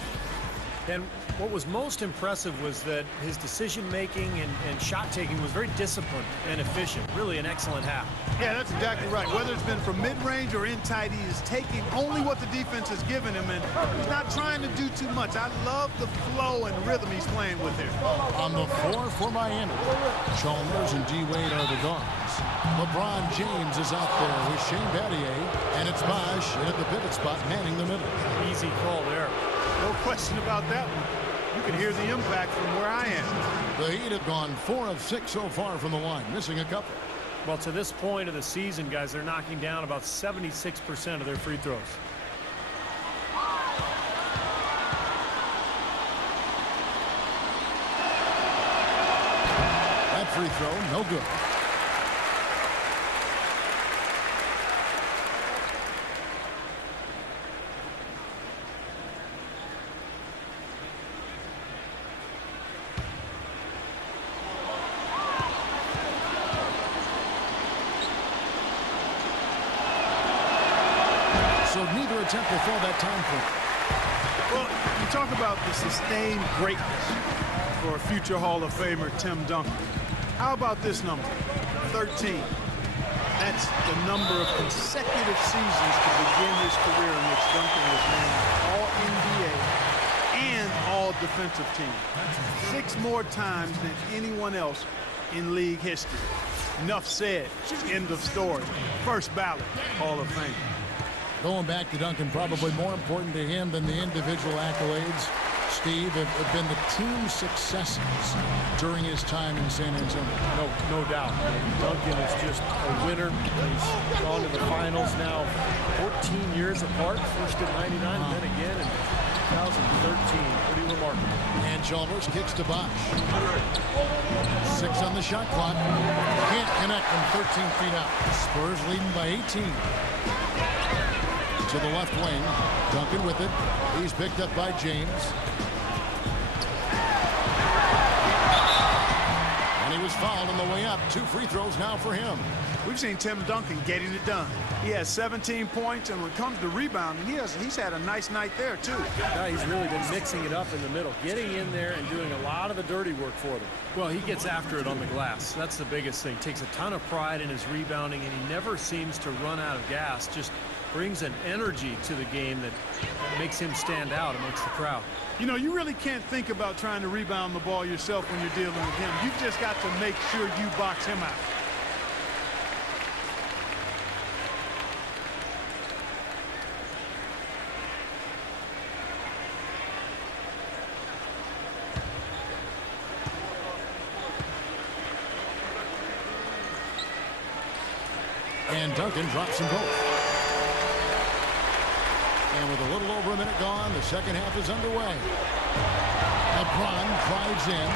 And what was most impressive was that his decision-making and shot-taking was very disciplined and efficient. Really an excellent half. Yeah, that's exactly right. Whether it's been from mid-range or in tight, he is taking only what the defense has given him, and he's not trying to do too much. I love the flow and rhythm he's playing with here. On the floor for Miami, Chalmers and D-Wade are the guards. LeBron James is out there with Shane Battier, and it's Bosh in at the pivot spot, manning the middle. Easy call there. No question about that one. You can hear the impact from where I am. The Heat have gone 4 of 6 so far from the line, missing a couple. Well, to this point of the season, guys, they're knocking down about 76% of their free throws. That free throw, no good. So neither attempt will fall that time point. Well, you talk about the sustained greatness for a future Hall of Famer, Tim Duncan. How about this number? 13. That's the number of consecutive seasons to begin his career in which Duncan was named All-NBA and All-Defensive Team. 6 more times than anyone else in league history. Enough said. End of story. First ballot Hall of Fame. Going back to Duncan, probably more important to him than the individual accolades, Steve, have been the team successes during his time in San Antonio. No doubt. Duncan is just a winner. He's gone to the finals now 14 years apart. First in 99 and then again in 2013. Pretty remarkable. And Chalmers kicks to Bosh. 6 on the shot clock. Can't connect from 13 feet out. Spurs leading by 18. To the left wing. Duncan with it. He's picked up by James. And he was fouled on the way up. 2 free throws now for him. We've seen Tim Duncan getting it done. He has 17 points, and when it comes to rebounding, he's had a nice night there, too. Yeah, he's really been mixing it up in the middle, getting in there and doing a lot of the dirty work for them. Well, he gets after it on the glass. That's the biggest thing. Takes a ton of pride in his rebounding, and he never seems to run out of gas. Just brings an energy to the game that makes him stand out amongst the crowd. You know, you really can't think about trying to rebound the ball yourself when you're dealing with him. You've just got to make sure you box him out. And Duncan drops them both. And with a little over a minute gone, the second half is underway. LeBron drives in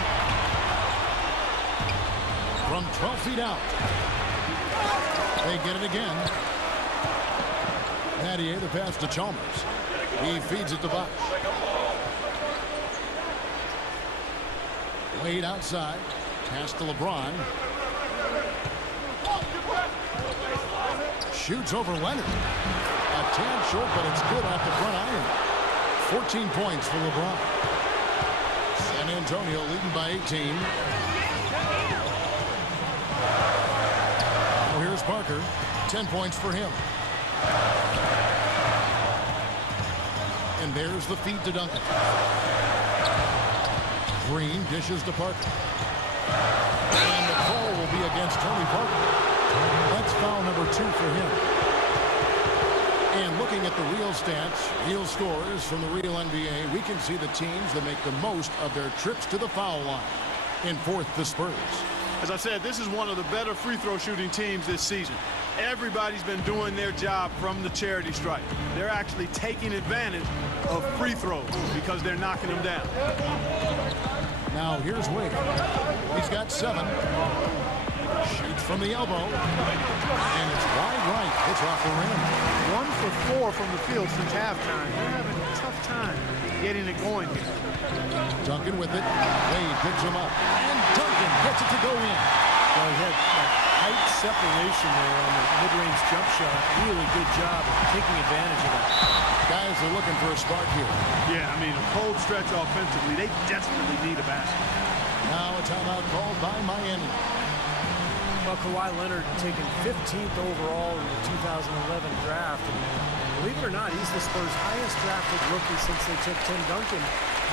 from 12 feet out. They get it again. Battier, the pass to Chalmers. He feeds it to Bosh. Wade outside. Pass to LeBron. Shoots over Leonard. A tad short, but it's good off the front iron. 14 points for LeBron. San Antonio leading by 18. Now here's Parker. 10 points for him. And there's the feed to Duncan. Green dishes to Parker. And the call will be against Tony Parker. That's foul number 2 for him. And looking at the real stats, real scores from the real NBA, we can see the teams that make the most of their trips to the foul line. In fourth, the Spurs. As I said, this is one of the better free throw shooting teams this season. Everybody's been doing their job from the charity stripe. They're actually taking advantage of free throws because they're knocking them down. Now here's Wade. He's got 7. Shoots from the elbow. And it's wide right. It's off the rim. 1 for 4 from the field since halftime. They're having a tough time getting it going here. Duncan with it. Wade picks him up. And Duncan gets it to go in. Well, he had that tight separation there on the mid-range jump shot. Really good job of taking advantage of that. Guys are looking for a spark here. Yeah, I mean, a cold stretch offensively. They desperately need a basket. Now a timeout called by Miami. Well, Kawhi Leonard taken 15th overall in the 2011 draft. And believe it or not, he's the Spurs' highest drafted rookie since they took Tim Duncan,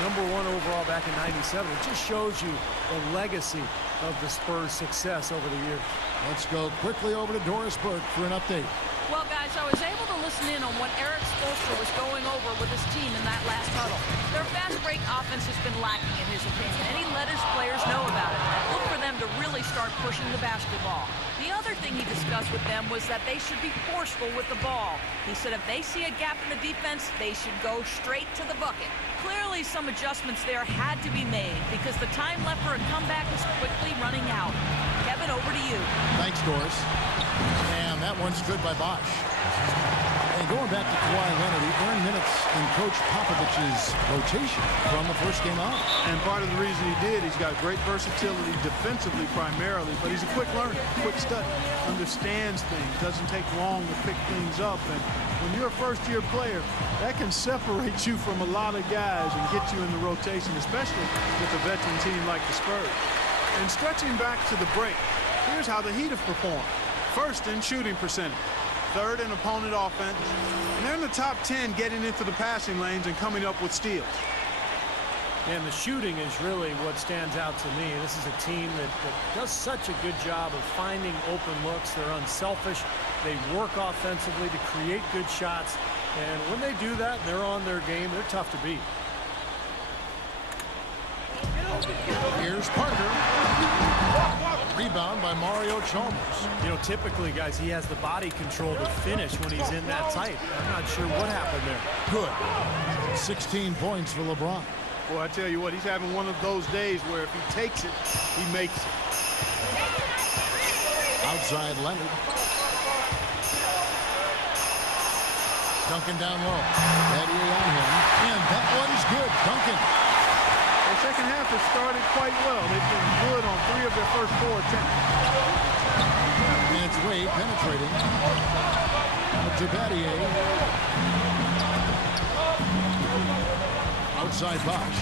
#1 overall back in '97. It just shows you the legacy of the Spurs' success over the years. Let's go quickly over to Doris Burke for an update. Well, guys, I was able to listen in on what Eric Spoelstra was going over with his team in that last huddle. Their fast break offense has been lacking, in his opinion, and he let his players know about it. Look for them to really start pushing the basketball. The other thing he discussed with them was that they should be forceful with the ball. He said if they see a gap in the defense, they should go straight to the bucket. Clearly, some adjustments there had to be made because the time left for a comeback is quickly running out. Kevin, over to you. Thanks, Doris. And that one's good by Bosch. And going back to Kawhi Leonard, he earned minutes in Coach Popovich's rotation from the first game out. And part of the reason he did, he's got great versatility defensively primarily, but he's a quick learner, quick study, understands things, doesn't take long to pick things up. And when you're a first-year player, that can separate you from a lot of guys and get you in the rotation, especially with a veteran team like the Spurs. And stretching back to the break, here's how the Heat have performed. First in shooting percentage, third in opponent offense, and they're in the top 10 getting into the passing lanes and coming up with steals. And the shooting is really what stands out to me. This is a team that does such a good job of finding open looks. They're unselfish. They work offensively to create good shots. And when they do that, they're on their game. They're tough to beat. Here's Parker. Rebound by Mario Chalmers. You know, typically, guys, he has the body control to finish when he's in that tight. I'm not sure what happened there. Good. 16 points for LeBron. Well, I tell you what, he's having one of those days where if he takes it, he makes it. Outside Leonard. Duncan down low. Battier on him. And that one's good. Duncan. The second half has started quite well. They've been good on 3 of their first 4 attempts. And it's Wade penetrating. To Battier. Outside Bosch.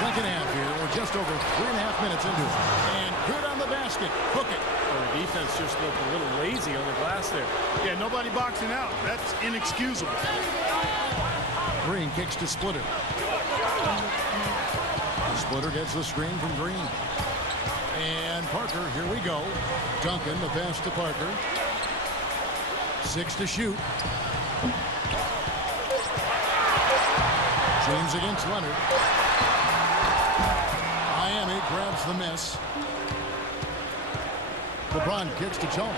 Second half here. We're just over 3.5 minutes into it. And good on the basket. Hook it. Well, the defense just looked a little lazy on the glass there. Yeah, nobody boxing out. That's inexcusable. Green kicks to Splitter. Splitter gets the screen from Green. And Parker, here we go. Duncan, the pass to Parker. 6 to shoot. James against Leonard. Miami grabs the miss. LeBron kicks to Chalmers.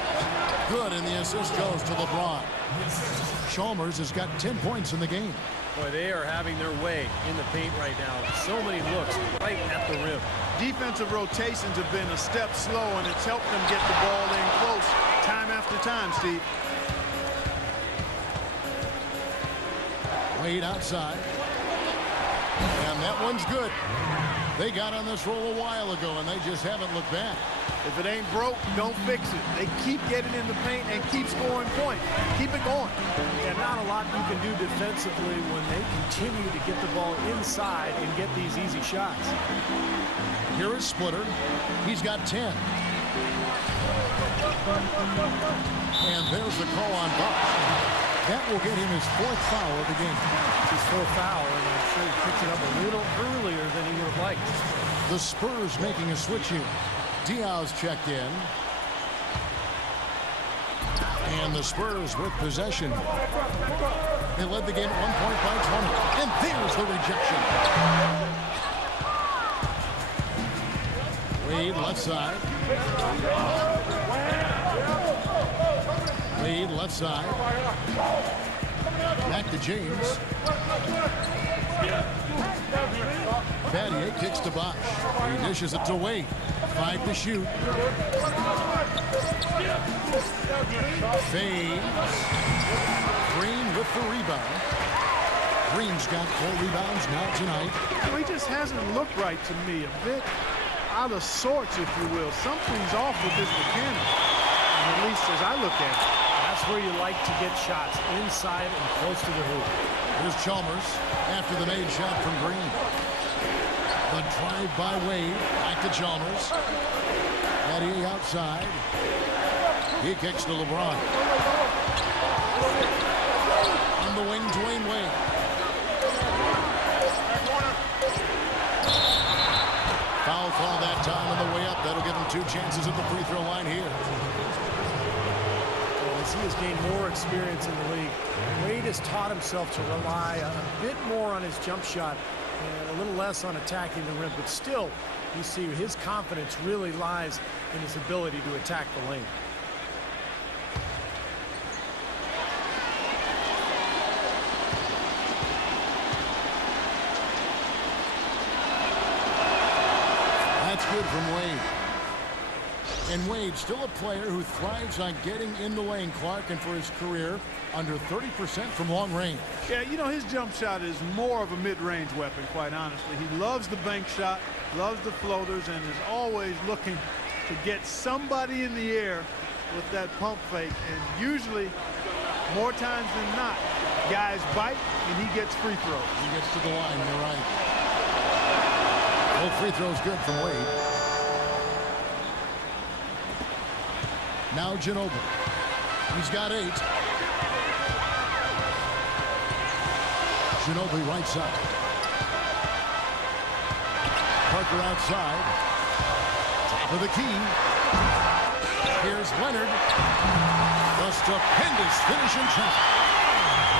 Good, and the assist goes to LeBron. Chalmers has got 10 points in the game. Boy, they are having their way in the paint right now. So many looks right at the rim. Defensive rotations have been a step slow, and it's helped them get the ball in close time after time, Steve. Wade outside. And that one's good. They got on this roll a while ago, and they just haven't looked back. If it ain't broke, don't fix it. They keep getting in the paint and keep scoring points. Keep it going. Yeah, not a lot you can do defensively when they continue to get the ball inside and get these easy shots. Here is Splitter. He's got 10. And there's the call on Bosch. That will get him his 4th foul of the game. His 4th foul, and I'm sure he picked it up a little earlier than he would have liked. The Spurs making a switch here. Diaz checked in. And the Spurs with possession. They led the game at 1 point by 20. And there's the rejection. Wade left side. Wade left side. Back to James. Battier kicks to Bosch. He dishes it to Wade. 5 to shoot. Fades. Green with the rebound. Green's got 4 rebounds now tonight. Well, he just hasn't looked right to me. A bit out of sorts, if you will. Something's off with his mechanics, at least as I look at it. That's where you like to get shots, inside and close to the hoop. Here's Chalmers after the made shot from Green. The drive by Wade. Back to Chalmers. Eddie outside. He kicks to LeBron. On the wing, Dwayne Wade. Foul call that time on the way up. That'll give him 2 chances at the free throw line here. As he has gained more experience in the league, Wade has taught himself to rely a bit more on his jump shot and a little less on attacking the rim. But still, you see his confidence really lies in his ability to attack the lane. That's good from Wade. And Wade, still a player who thrives on getting in the lane, Clark, and for his career, under 30% from long range. Yeah, you know, his jump shot is more of a mid-range weapon, quite honestly. He loves the bank shot, loves the floaters, and is always looking to get somebody in the air with that pump fake. And usually, more times than not, guys bite and he gets free throws. He gets to the line, you're right. Both free throws good from Wade. Now Ginobili. He's got 8. Ginobili right side. Parker outside. Top of the key. Here's Leonard. A stupendous finish in traffic.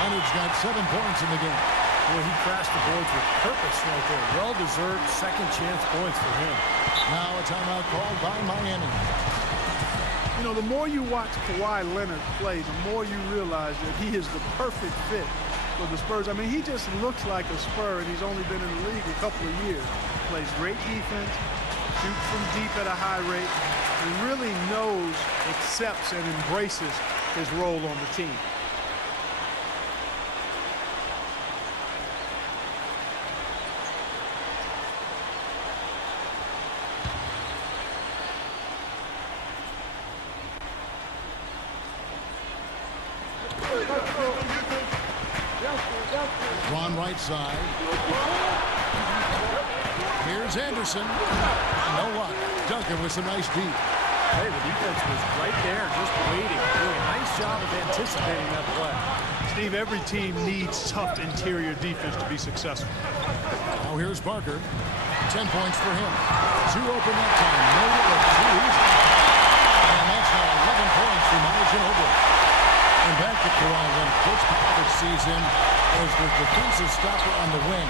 Leonard's got 7 points in the game. Well, he crashed the boards with purpose right there. Well-deserved second chance points for him. Now a timeout called by Miami. You know, the more you watch Kawhi Leonard play, the more you realize that he is the perfect fit for the Spurs. I mean, he just looks like a Spur, and he's only been in the league a couple of years. Plays great defense, shoots from deep at a high rate, and really knows, accepts, and embraces his role on the team. Ron right side. Here's Anderson. No luck. Duncan with some nice deep. Hey, the defense was right there, just waiting. Doing a nice job of anticipating that play. Steve, every team needs tough interior defense to be successful. Now here's Parker. 10 points for him. 2 open that time. Made it look too easy. And that's now 11 points for Nanjiroh. And back to Kawhi Leonard. First part of the season as the defensive stopper on the wing.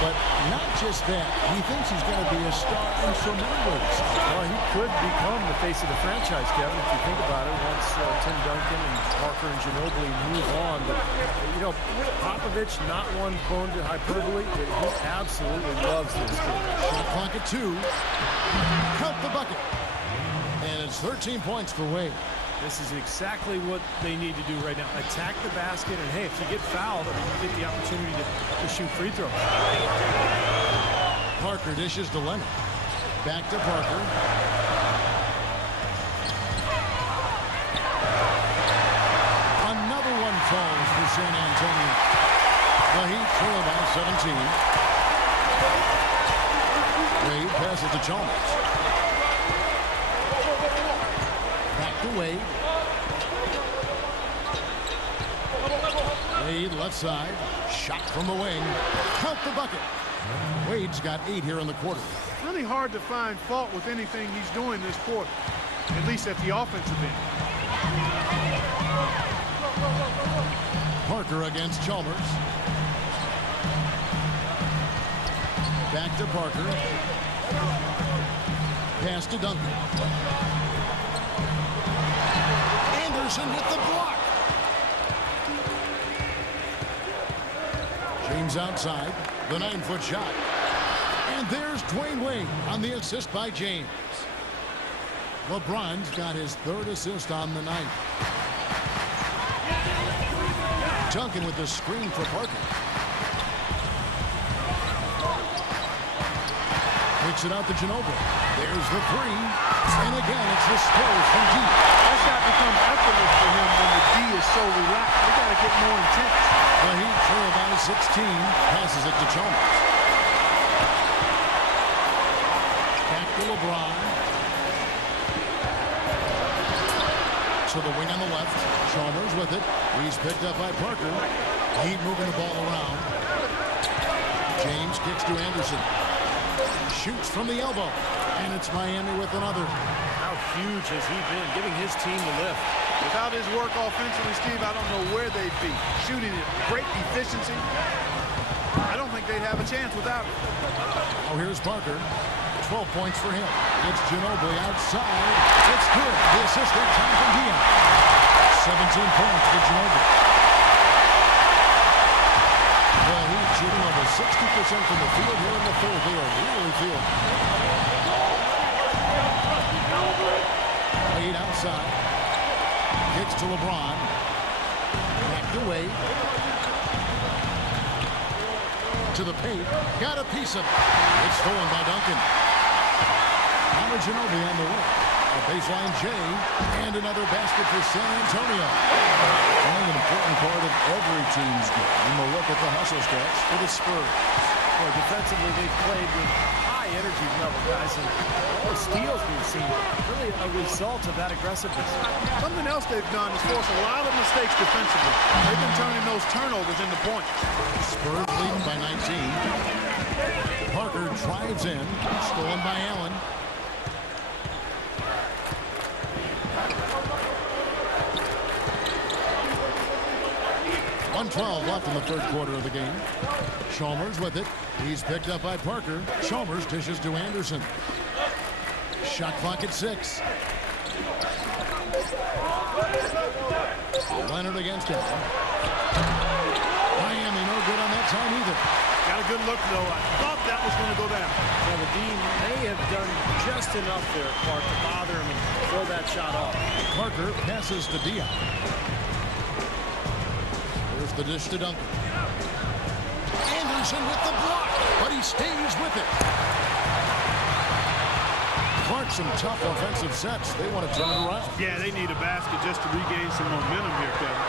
But not just that. He thinks he's going to be a star in so many ways. Well, he could become the face of the franchise, Kevin, if you think about it, once Tim Duncan and Parker and Ginobili move on. But, you know, Popovich, not one prone to hyperbole, but he absolutely loves this kid. Shot clock at 2. Count the bucket. And it's 13 points for Wade. This is exactly what they need to do right now. Attack the basket, and hey, if you get fouled, you get the opportunity to shoot free throws. Parker dishes to Leonard. Back to Parker. Another one falls for San Antonio. The Heat trail by 17. Wade passes to Chalmers. Back to Wade. Wade left side. Shot from the wing. Count the bucket. Wade's got 8 here in the quarter. Really hard to find fault with anything he's doing this quarter, at least at the offensive end. Parker against Chalmers. Back to Parker. Pass to Duncan. Anderson with the block. James outside. The 9-foot shot. And there's Dwayne Wade on the assist by James. LeBron's got his 3rd assist on the night. Duncan with the screen for Parker. Kicks it out to Ginobili. There's the 3. And again, it's the Spurs from deep. That shot becomes effortless for him when the D is so relaxed. They got to get more intense. The Heat trail by 16. Passes it to Chalmers. Back to LeBron. To the wing on the left. Chalmers with it. He's picked up by Parker. Heat moving the ball around. James kicks to Anderson. Shoots from the elbow. And it's Miami with another. How huge has he been, giving his team the lift? Without his work offensively, Steve, I don't know where they'd be. Shooting at great efficiency. I don't think they'd have a chance without it. Oh, here's Parker. 12 points for him. It's Ginobili outside. It's good. The assist that time from Dion. 17 points for Ginobili. The Heat shooting over 60% from the field here in the third. They are really feeling it. Wade outside. Kicks to LeBron. Back to Wade. To the paint. Got a piece of it. It's stolen by Duncan. Ginobili on the way. A baseline J, and another basket for San Antonio. An important part of every team's game. And we'll look at the hustle stretch for the Spurs. Well, defensively, they've played with high energy level, guys, and all the steals we've seen, really a result of that aggressiveness. Something else they've done is force a lot of mistakes defensively. They've been turning those turnovers into points. Spurs leading by 19. Parker drives in, stolen by Allen. 1:12 left in the third quarter of the game. Chalmers with it. He's picked up by Parker. Chalmers dishes to Anderson. Shot clock at 6. Leonard against him. Miami no good on that time either. Got a good look, though. I thought that was going to go down. Well, the Dean may have done just enough there, Clark, to bother him and throw that shot off. Parker passes to Dion. There's the dish to Duncan. Anderson with the block, but he stays with it. Clark, some tough offensive sets. They want to turn it around. Yeah, they need a basket just to regain some momentum here, Kevin.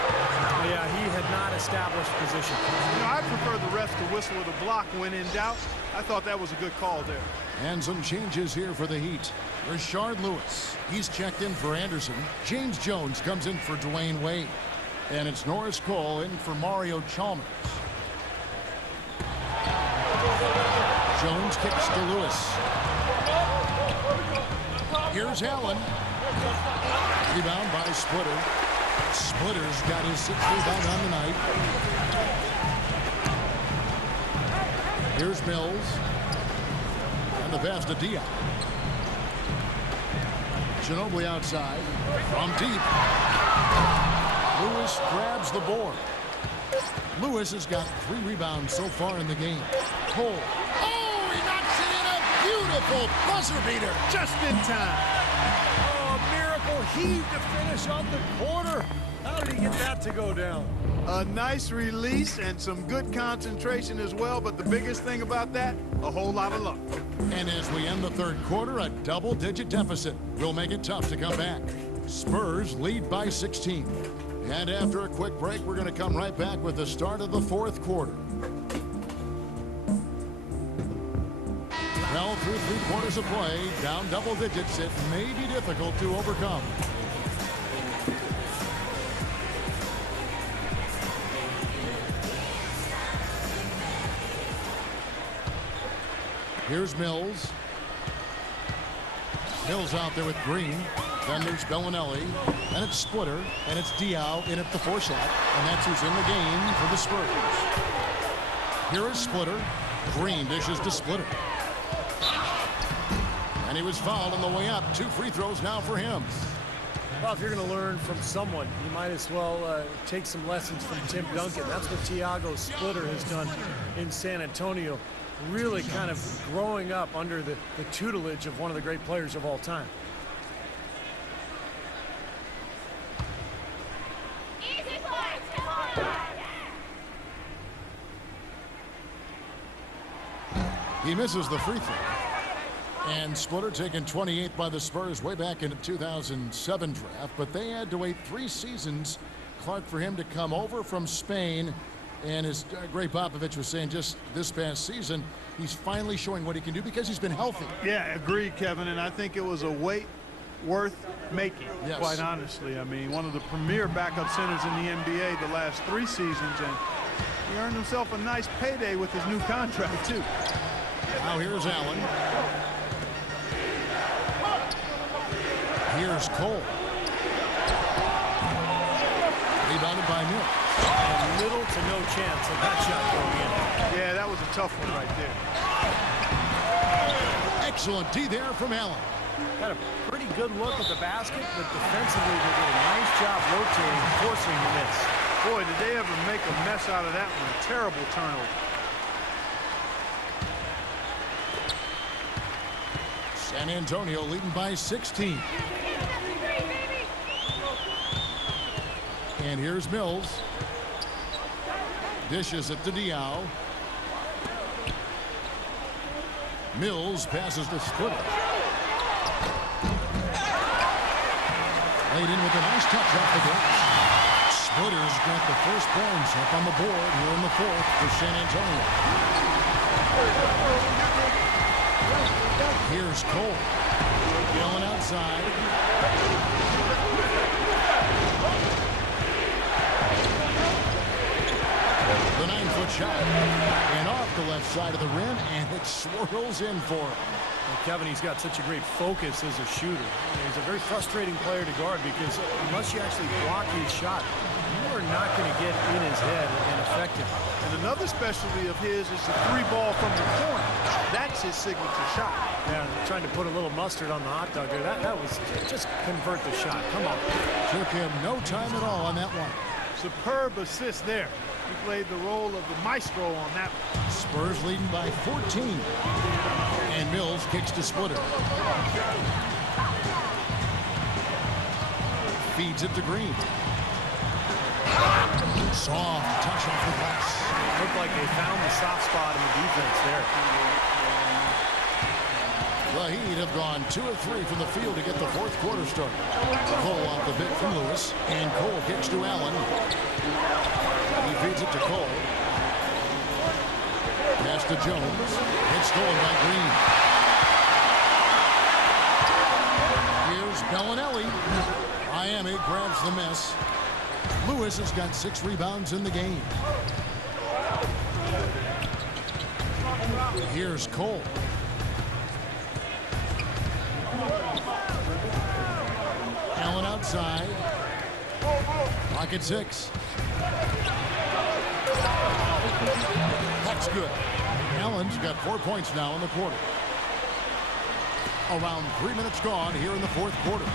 Yeah, he had not established position. You know, I prefer the refs to whistle with a block when in doubt. I thought that was a good call there. And some changes here for the Heat. Rashard Lewis, he's checked in for Anderson. James Jones comes in for Dwayne Wade. And it's Norris Cole in for Mario Chalmers. Jones kicks to Lewis. Here's Allen. Rebound by Splitter. Splitter's got his 6th rebound on the night. Here's Mills. And the pass to Dion. Ginobili outside. From deep. Lewis grabs the board. Lewis has got 3 rebounds so far in the game. Cole. Oh, he knocks it in, a beautiful buzzer beater. Just in time. Oh, a miracle heave to finish on the quarter. How did he get that to go down? A nice release and some good concentration as well, but the biggest thing about that, a whole lot of luck. And as we end the third quarter, a double-digit deficit will make it tough to come back. Spurs lead by 16. And after a quick break, we're going to come right back with the start of the fourth quarter. Well, through 3 quarters of play, down double digits, it may be difficult to overcome. Here's Mills. Mills out there with Green. Then there's Bellinelli. And it's Splitter. And it's Diaw in at the 4 slot. And that's who's in the game for the Spurs. Here is Splitter. Green dishes to Splitter. And he was fouled on the way up. 2 free throws now for him. Well, if you're going to learn from someone, you might as well take some lessons from Tim Duncan. That's what Thiago Splitter has done in San Antonio, really kind of growing up under the tutelage of one of the great players of all time. He misses the free throw. And Splitter taken 28th by the Spurs way back in the 2007 draft, but they had to wait 3 seasons, Clark, for him to come over from Spain. And as Greg Popovich was saying just this past season, he's finally showing what he can do because he's been healthy. Yeah, agreed, Kevin, and I think it was a wait worth making, quite honestly. I mean, one of the premier backup centers in the NBA the last 3 seasons, and he earned himself a nice payday with his new contract, too. Now here's Allen. Here's Cole. Rebounded by Mills. And little to no chance of that shot going in. Yeah, that was a tough one right there. Excellent D there from Allen. Had a pretty good look at the basket, but defensively they did a nice job rotating, forcing the miss. Boy, did they ever make a mess out of that one. Terrible turnover. San Antonio leading by 16. And here's Mills. Dishes it to Diao. Mills passes to Splitter. Laid in with a nice touch off the glass. Splitter's got the first points up on the board here in the 4th for San Antonio. Here's Cole. Yelling outside. The 9-foot shot. And off the left side of the rim, and it swirls in for him. Well, Kevin, he's got such a great focus as a shooter. He's a very frustrating player to guard because unless you actually block his shot, you are not going to get in his head and affect him. And another specialty of his is the 3-ball from the corner. That's his signature shot. Yeah, trying to put a little mustard on the hot dog there. That was just convert the shot. Come on. Took him no time at all on that one. Superb assist there. He played the role of the maestro on that one. Spurs leading by 14. And Mills kicks to Splitter. Feeds it to Green. Soft touch off the glass. Looked like they found the soft spot in the defense there. The Heat have gone 2 of 3 from the field to get the 4th quarter started. Cole off the bit from Lewis. And Cole kicks to Allen. He feeds it to Cole. Pass to Jones. It's stolen by Green. Here's Bellinelli. Miami grabs the miss. Lewis has got 6 rebounds in the game. Here's Cole. Allen outside. Pocket 6. That's good. Allen's got 4 points now in the quarter. Around 3 minutes gone here in the 4th quarter.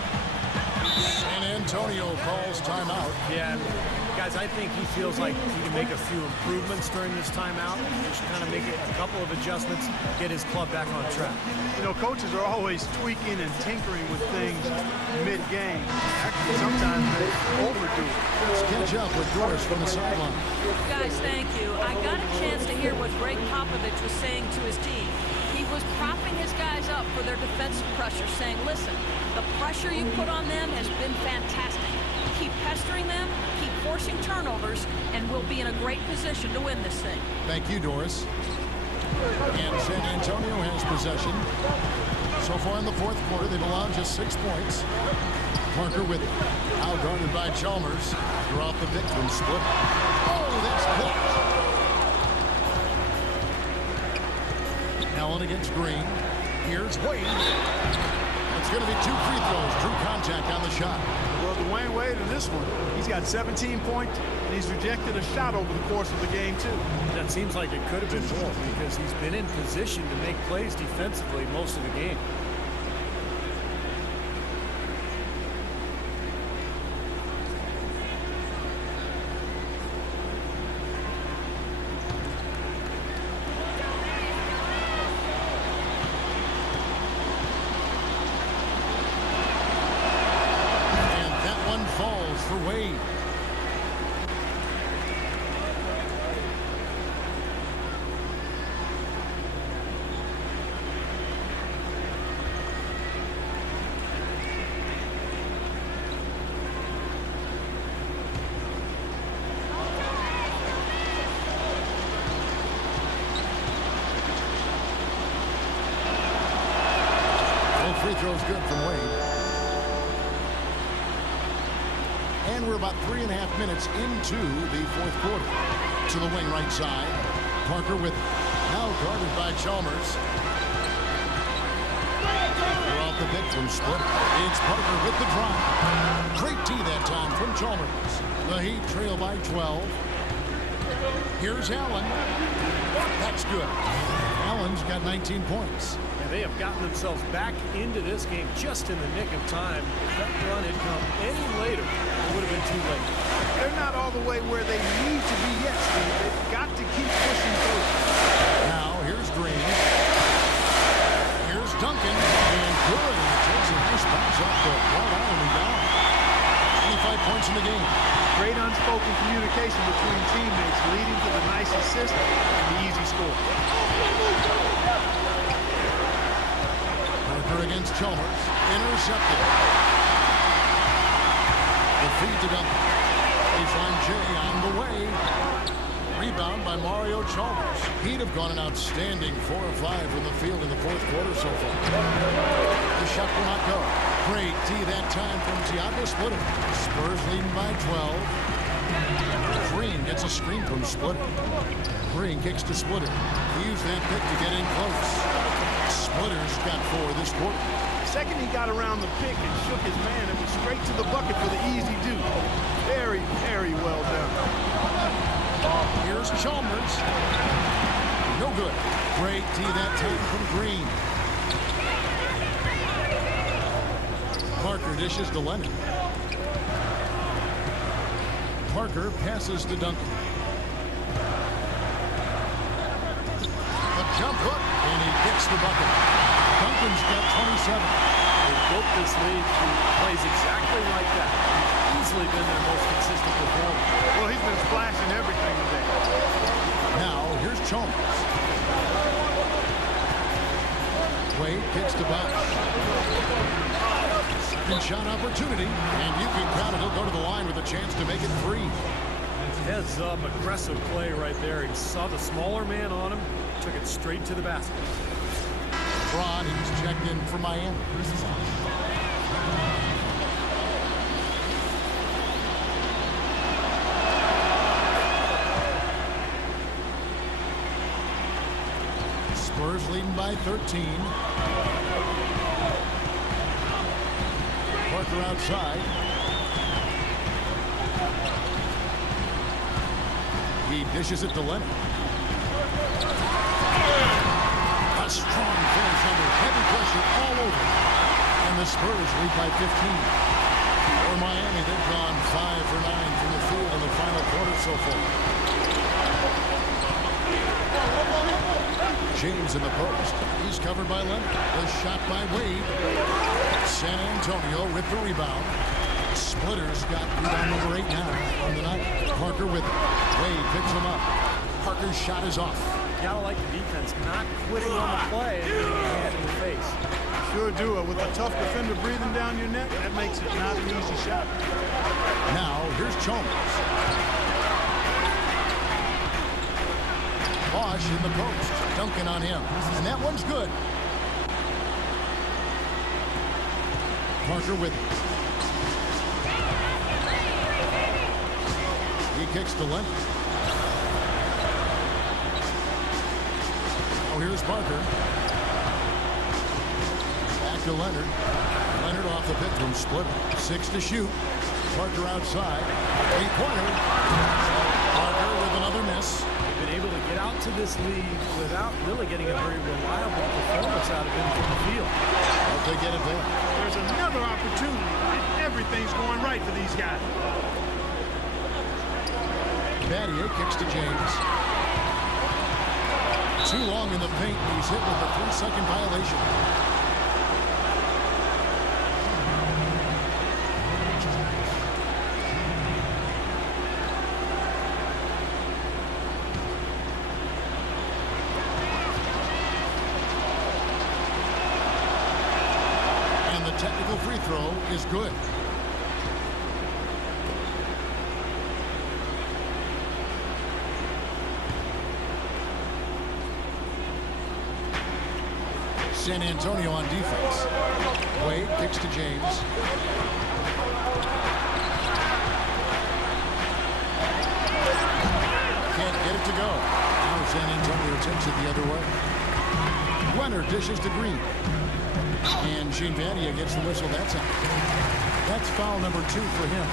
San Antonio calls timeout. Yeah, guys, I think he feels like he can make a few improvements during this timeout. Just kind of make a couple of adjustments, get his club back on track. You know, coaches are always tweaking and tinkering with things mid-game. Actually, sometimes they overdo it. Let's catch up with Doris from the sideline. Guys, thank you. I got a chance to hear what Greg Popovich was saying to his team. He was propping his guys up for their defensive pressure, saying, listen, the pressure you put on them has been fantastic. Keep pestering them, keep forcing turnovers, and we'll be in a great position to win this thing. Thank you, Doris. And San Antonio has possession. So far in the 4th quarter, they've allowed just 6 points. Parker with it. Out guarded by Chalmers. They're off the pick from Split. Oh, that's blocked. Allen against Green. Here's Wade. It's going to be 2 free throws. Drew contact on the shot. Well, Dwayne Wade in this one, he's got 17 points, and he's rejected a shot over the course of the game, too. That seems like it could have been more because he's been in position to make plays defensively most of the game. good from Wade. And we're about 3.5 minutes into the fourth quarter. To the wing right side. Parker with it. Now guarded by Chalmers. They're off the pick from Split. It's Parker with the drive. Great D that time from Chalmers. The Heat trail by 12. Here's Allen. That's good. Allen's got 19 points. And they have gotten themselves back into this game just in the nick of time. If that run had come any later, it would have been too late. They're not all the way where they need to be yet, Steve. They've got to keep pushing through. Now, here's Green. Here's Duncan. And good. He takes a nice bounce off the right arm and down. 25 points in the game. Great unspoken communication between teammates leading to the nice assist and the easy score. Parker against Chalmers. Intercepted. The feed to Duncan. Baseline J on the way. Rebound by Mario Chalmers. He'd have gone an outstanding 4 of 5 from the field in the fourth quarter so far. The shot will not go. Great D that time from Thiago Splitter. Spurs leading by 12. Green gets a screen from Splitter. Green kicks to Splitter. He used that pick to get in close. Splitter's got 4 this quarter. The second he got around the pick and shook his man, it was straight to the bucket for the easy do. Very, very well done. Here's Chalmers. No good. Great D that time from Green. Parker dishes to Leonard. Parker passes to Duncan. A jump hook, and he gets the bucket. Duncan's got 27. They built this lead through plays exactly like that. He's easily been their most consistent performer. Well, he's been splashing everything today. Now, here's Chalmers. Wade kicks to Bosch. Second shot opportunity, and you can count it. He'll go to the line with a chance to make it 3. Heads up, aggressive play right there. He saw the smaller man on him, took it straight to the basket. Braun, he's checked in for Miami. Spurs leading by 13. Parker outside. He dishes it to Leonard. A strong finish under heavy pressure all over. And the Spurs lead by 15. For Miami, they've gone 5 for 9 from the field in the final quarter so far. James in the post. He's covered by Leonard. The shot by Wade. San Antonio with the rebound. Splitter's got rebound number 8 now on the night. Parker with it. Wade picks him up. Parker's shot is off. You gotta like the defense not quitting on the play and getting a hand in the face. Sure do it. With a tough defender breathing down your neck, that makes it not an easy shot. Now, here's Chalmers. Bosch in the post. Duncan on him. And that one's good. Parker with it. He kicks to Leonard. Oh, here's Parker. Back to Leonard. Leonard off the pick from Splitter. 6 to shoot. Parker outside. 3-pointer. Parker with another miss. Been able to get out to this lead without really getting a very reliable performance out of him from the field. Hope they get it there. There's another opportunity. Everything's going right for these guys. Battier kicks to James. Too long in the paint. He's hit with a 3-second violation. And the technical free throw is good. San Antonio on defense. Wade kicks to James. Can't get it to go. Now San Antonio takes it the other way. Leonard dishes to Green. And Gene Vandia gets the whistle. That's out. That's foul number 2 for him.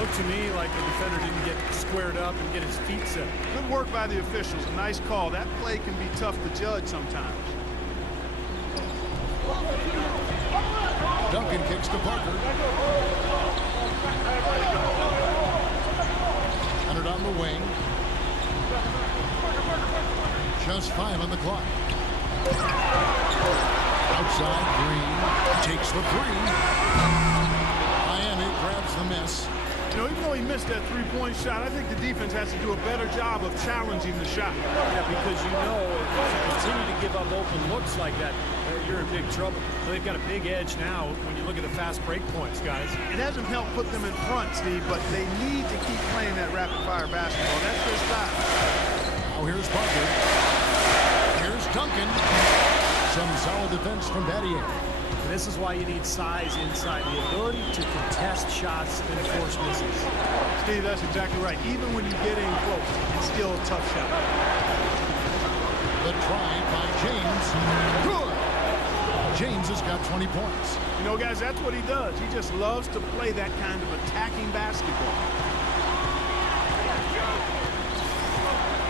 Looked to me like the defender didn't get squared up and get his feet set. Good work by the officials. A nice call. That play can be tough to judge sometimes. Duncan kicks to Parker. Leonard on the wing. Just 5 on the clock. Outside, Green takes the 3. Miami grabs the miss. You know, even though he missed that three-point shot, I think the defense has to do a better job of challenging the shot. Yeah, because you know if you continue to give up open looks like that, you're in big trouble. So they've got a big edge now when you look at the fast break points, guys. It hasn't helped put them in front, Steve, but they need to keep playing that rapid-fire basketball. That's their style. Now here's Parker. Here's Duncan. Some solid defense from Battier. And this is why you need size inside, the ability to contest shots and force misses. Steve, that's exactly right. Even when you get in close, it's still a tough shot. The try by James. Good. James has got 20 points. You know, guys, that's what he does. He just loves to play that kind of attacking basketball.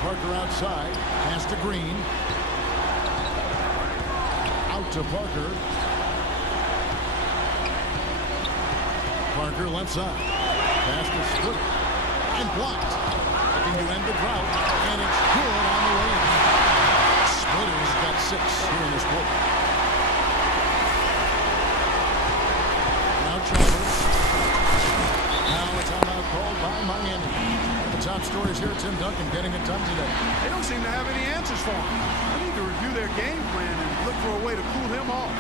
Parker outside. Pass to Green. Out to Parker. Parker left side. Pass to Split. And blocked. Looking to end the drought. And it's good on the way in. Splitter's got 6 here in this quarter. Now Chalmers. Now a timeout called by Miami. The top stories here, Tim Duncan getting it done today. They don't seem to have any answers for him. They need to review their game plan and look for a way to cool him off.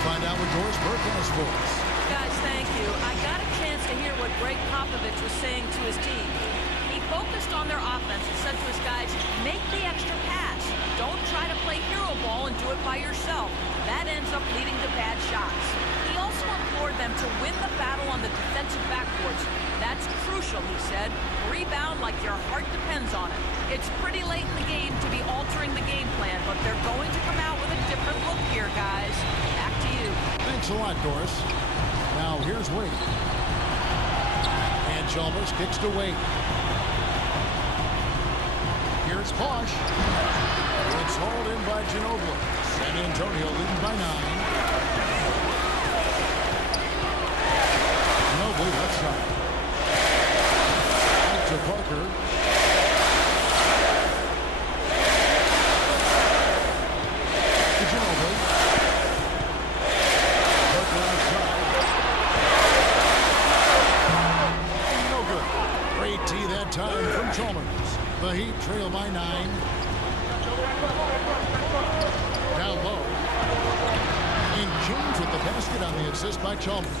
Find out what Doris Burke has for us. Guys, thank you. I got a chance to hear what Greg Popovich was saying to his team. He focused on their offense and said to his guys, make the extra pass. Don't try to play hero ball and do it by yourself. That ends up leading to bad shots. He also implored them to win the battle on the defensive backboards. That's crucial, he said. Rebound like your heart depends on it. It's pretty late in the game to be altering the game plan, but they're going to come out with a different look here, guys. Back to you. Thanks a lot, Doris. Now here's Wade. And Chalmers kicks to Wade. Here's Bosch. It's hauled in by Ginobili. San Antonio leading by 9. Ginobili left side. Out to Parker. To Ginobili. Parker outside. No good. Great tee that time from Chalmers. The Heat trail by 9. Down low. And James with the basket on the assist by Chalmers.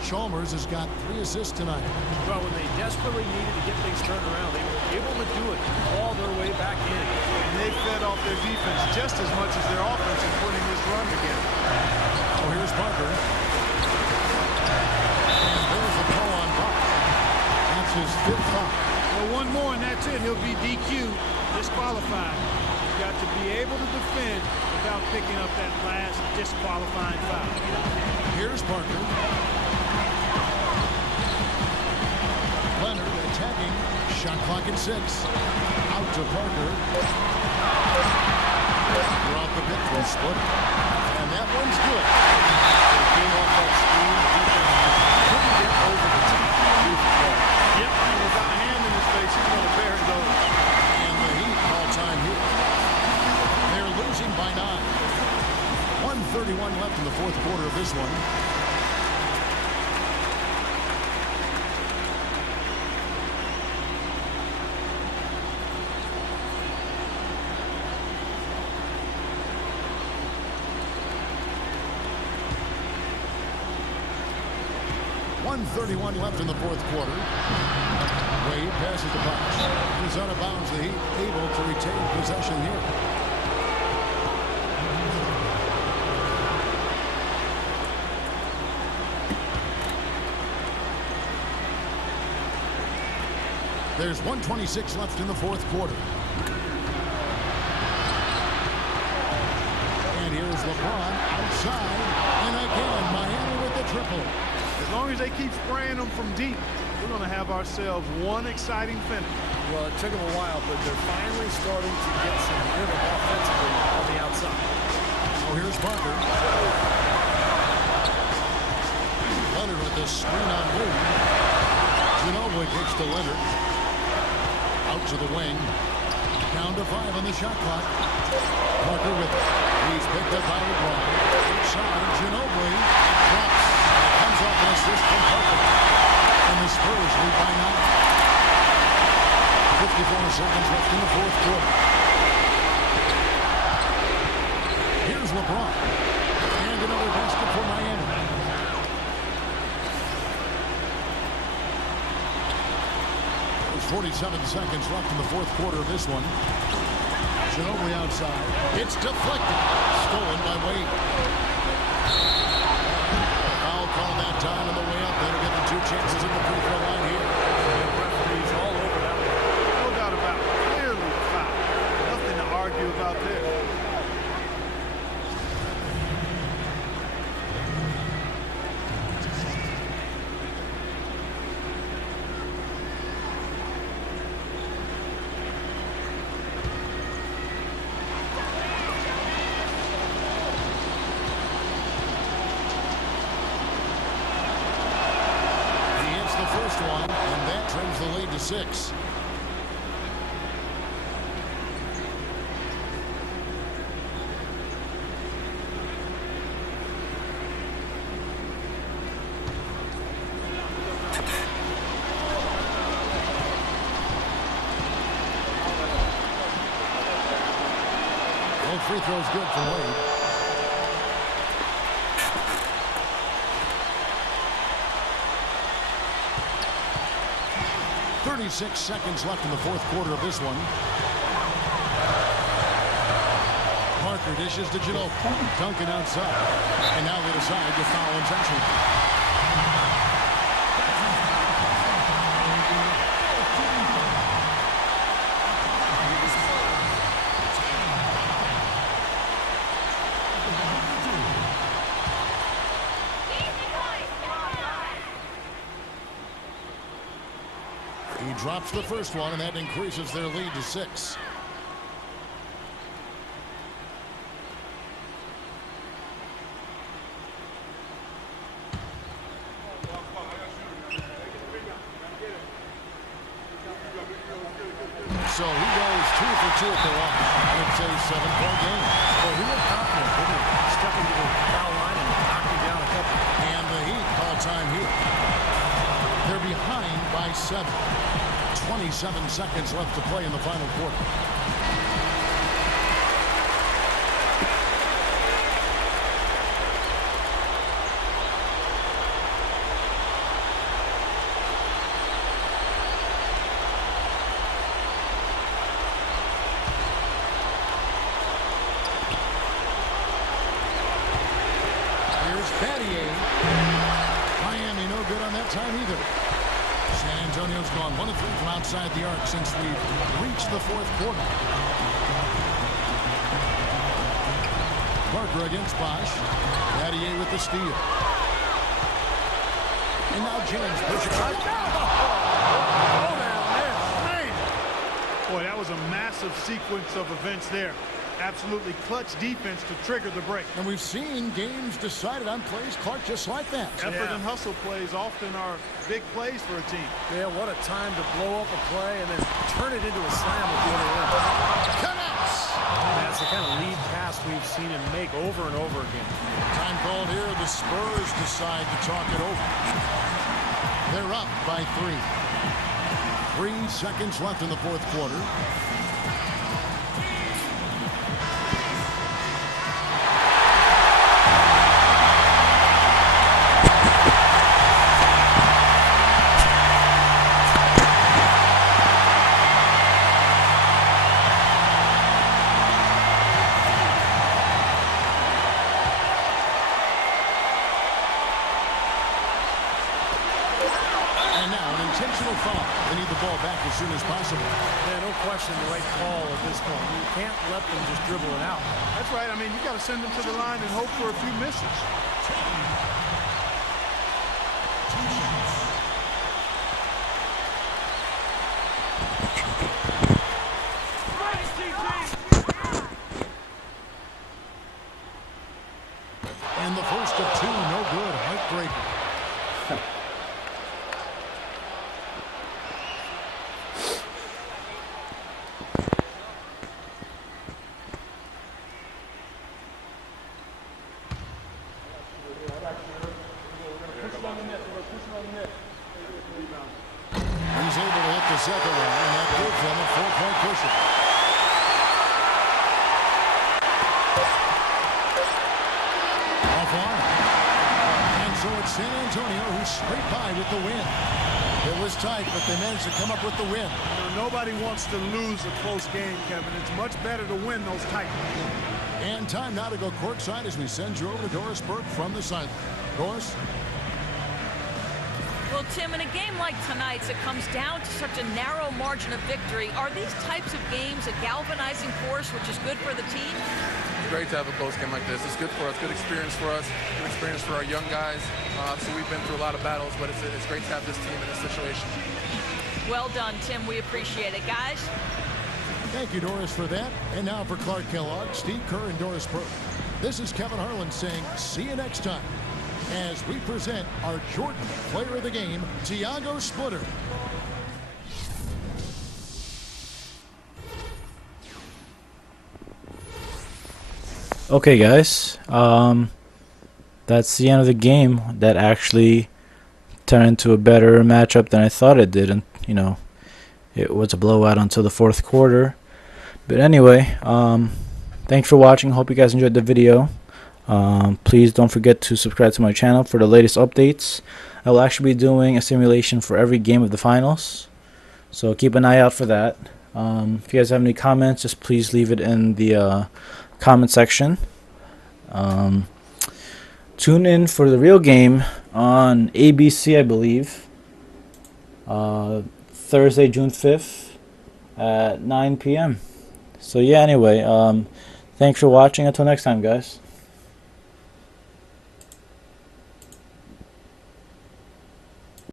Chalmers has got 3 assists tonight. Well, when they desperately needed to get things turned around, they were able to do it, all their way back in. And they fed off their defense just as much as their offense in putting this run together. Oh, here's Parker. And there's a call on Bosch. That's his 5th foul. Well, one more and that's it. He'll be DQ, disqualified. You've got to be able to defend without picking up that last disqualifying foul. Here's Parker. Leonard attacking. Shot clock at 6. Out to Parker. We're off the pitch from Split. And that one's good. They came off that screen. Couldn't get over the top. Yep, and without a hand in his face, he's going to bear it over. And the Heat call time here. They're losing by 9. 1:31 left in the 4th quarter of this one. .131 left in the 4th quarter. Wade passes the box. He's out of bounds. The Heat able to retain possession here. There's 1:26 left in the fourth quarter. And here's LeBron outside. And again, Miami with the triple. As long as they keep spraying them from deep, we're going to have ourselves one exciting finish. Well, it took them a while, but they're finally starting to get some rhythm offensively on the outside. So here's Parker. Leonard with the screen on Moody. Ginobili kicks to Leonard. Out to the wing. Down to 5 on the shot clock. Parker with it. He's picked up by LeBron. Outside, Ginobili. It drops. It comes off an assist from Parker. And the Spurs lead by 9. 54 seconds left in the fourth quarter. Here's LeBron. And another basket for Miami. 47 seconds left in the fourth quarter of this one. Ginobili outside. It's deflected. Stolen by Wade. Foul call that time on the way up. That'll get them 2 chances at the free throw line here. The referee's all over that one. No doubt about it. Clearly a foul. Nothing to argue about there. First one, and that trims the lead to 6. Both free throws good for Wade. 36 seconds left in the fourth quarter of this one. Parker dishes to Ginobili. Duncan outside. And now they decide to foul intentionally. He drops the first one, and that increases their lead to 6. So he goes 2 for 2 at the line. It's a 7-point game. Well, he looked confident, didn't he? Step into the foul line and knock him down a couple. And the Heat call time here. They're behind by 7. 27 seconds left to play in the final quarter. Here's Battier. Miami no good on that time either. San Antonio's gone 1 of 3 from outside the arc since we've reached the fourth quarter. Parker against Bosch. Battier with the steal. And now James pushes right down. Oh, man. Boy, that was a massive sequence of events there. Absolutely clutch defense to trigger the break. And we've seen games decided on plays, Clark, just like that. Effort and hustle plays often are big plays for a team. Yeah, what a time to blow up a play and then turn it into a slam with the other end. Connects! That's the kind of lead pass we've seen him make over and over again. Time called here. The Spurs decide to talk it over. They're up by 3. 3 seconds left in the fourth quarter. intentional foul. They need the ball back as soon as possible. Yeah, no question the right call at this point. You can't let them just dribble it out. That's right. I mean, you got to send them to the line and hope for a few misses. And the first of two, no good. Heartbreaker. He's able to hit the second one, and that gives them a 4-point cushion. Off arm. And so it's San Antonio who scraped by with the win. It was tight, but they managed to come up with the win. You know, nobody wants to lose a close game, Kevin. It's much better to win those tight ones. And time now to go courtside as we send you over to Doris Burke from the sideline. Doris? Well, Tim, in a game like tonight's, it comes down to such a narrow margin of victory. Are these types of games a galvanizing force, which is good for the team? It's great to have a close game like this. It's good for us, good experience for us, good experience for our young guys. So we've been through a lot of battles, but it's great to have this team in this situation. Well done, Tim. We appreciate it, guys. Thank you, Doris, for that. And now for Clark Kellogg, Steve Kerr, and Doris Burke. This is Kevin Harlan saying, see you next time, as we present our Jordan Player of the Game, Tiago Splitter. Okay, guys. That's the end of the game. That actually turned into a better matchup than I thought it did, and you know, it was a blowout until the fourth quarter. But anyway, thanks for watching. Hope you guys enjoyed the video. Please don't forget to subscribe to my channel for the latest updates. I will actually be doing a simulation for every game of the finals, so keep an eye out for that. If you guys have any comments, just please leave it in the comment section. Tune in for the real game on ABC, I believe, Thursday, June 5th at 9 p.m. So yeah, anyway, thanks for watching. Until next time, guys.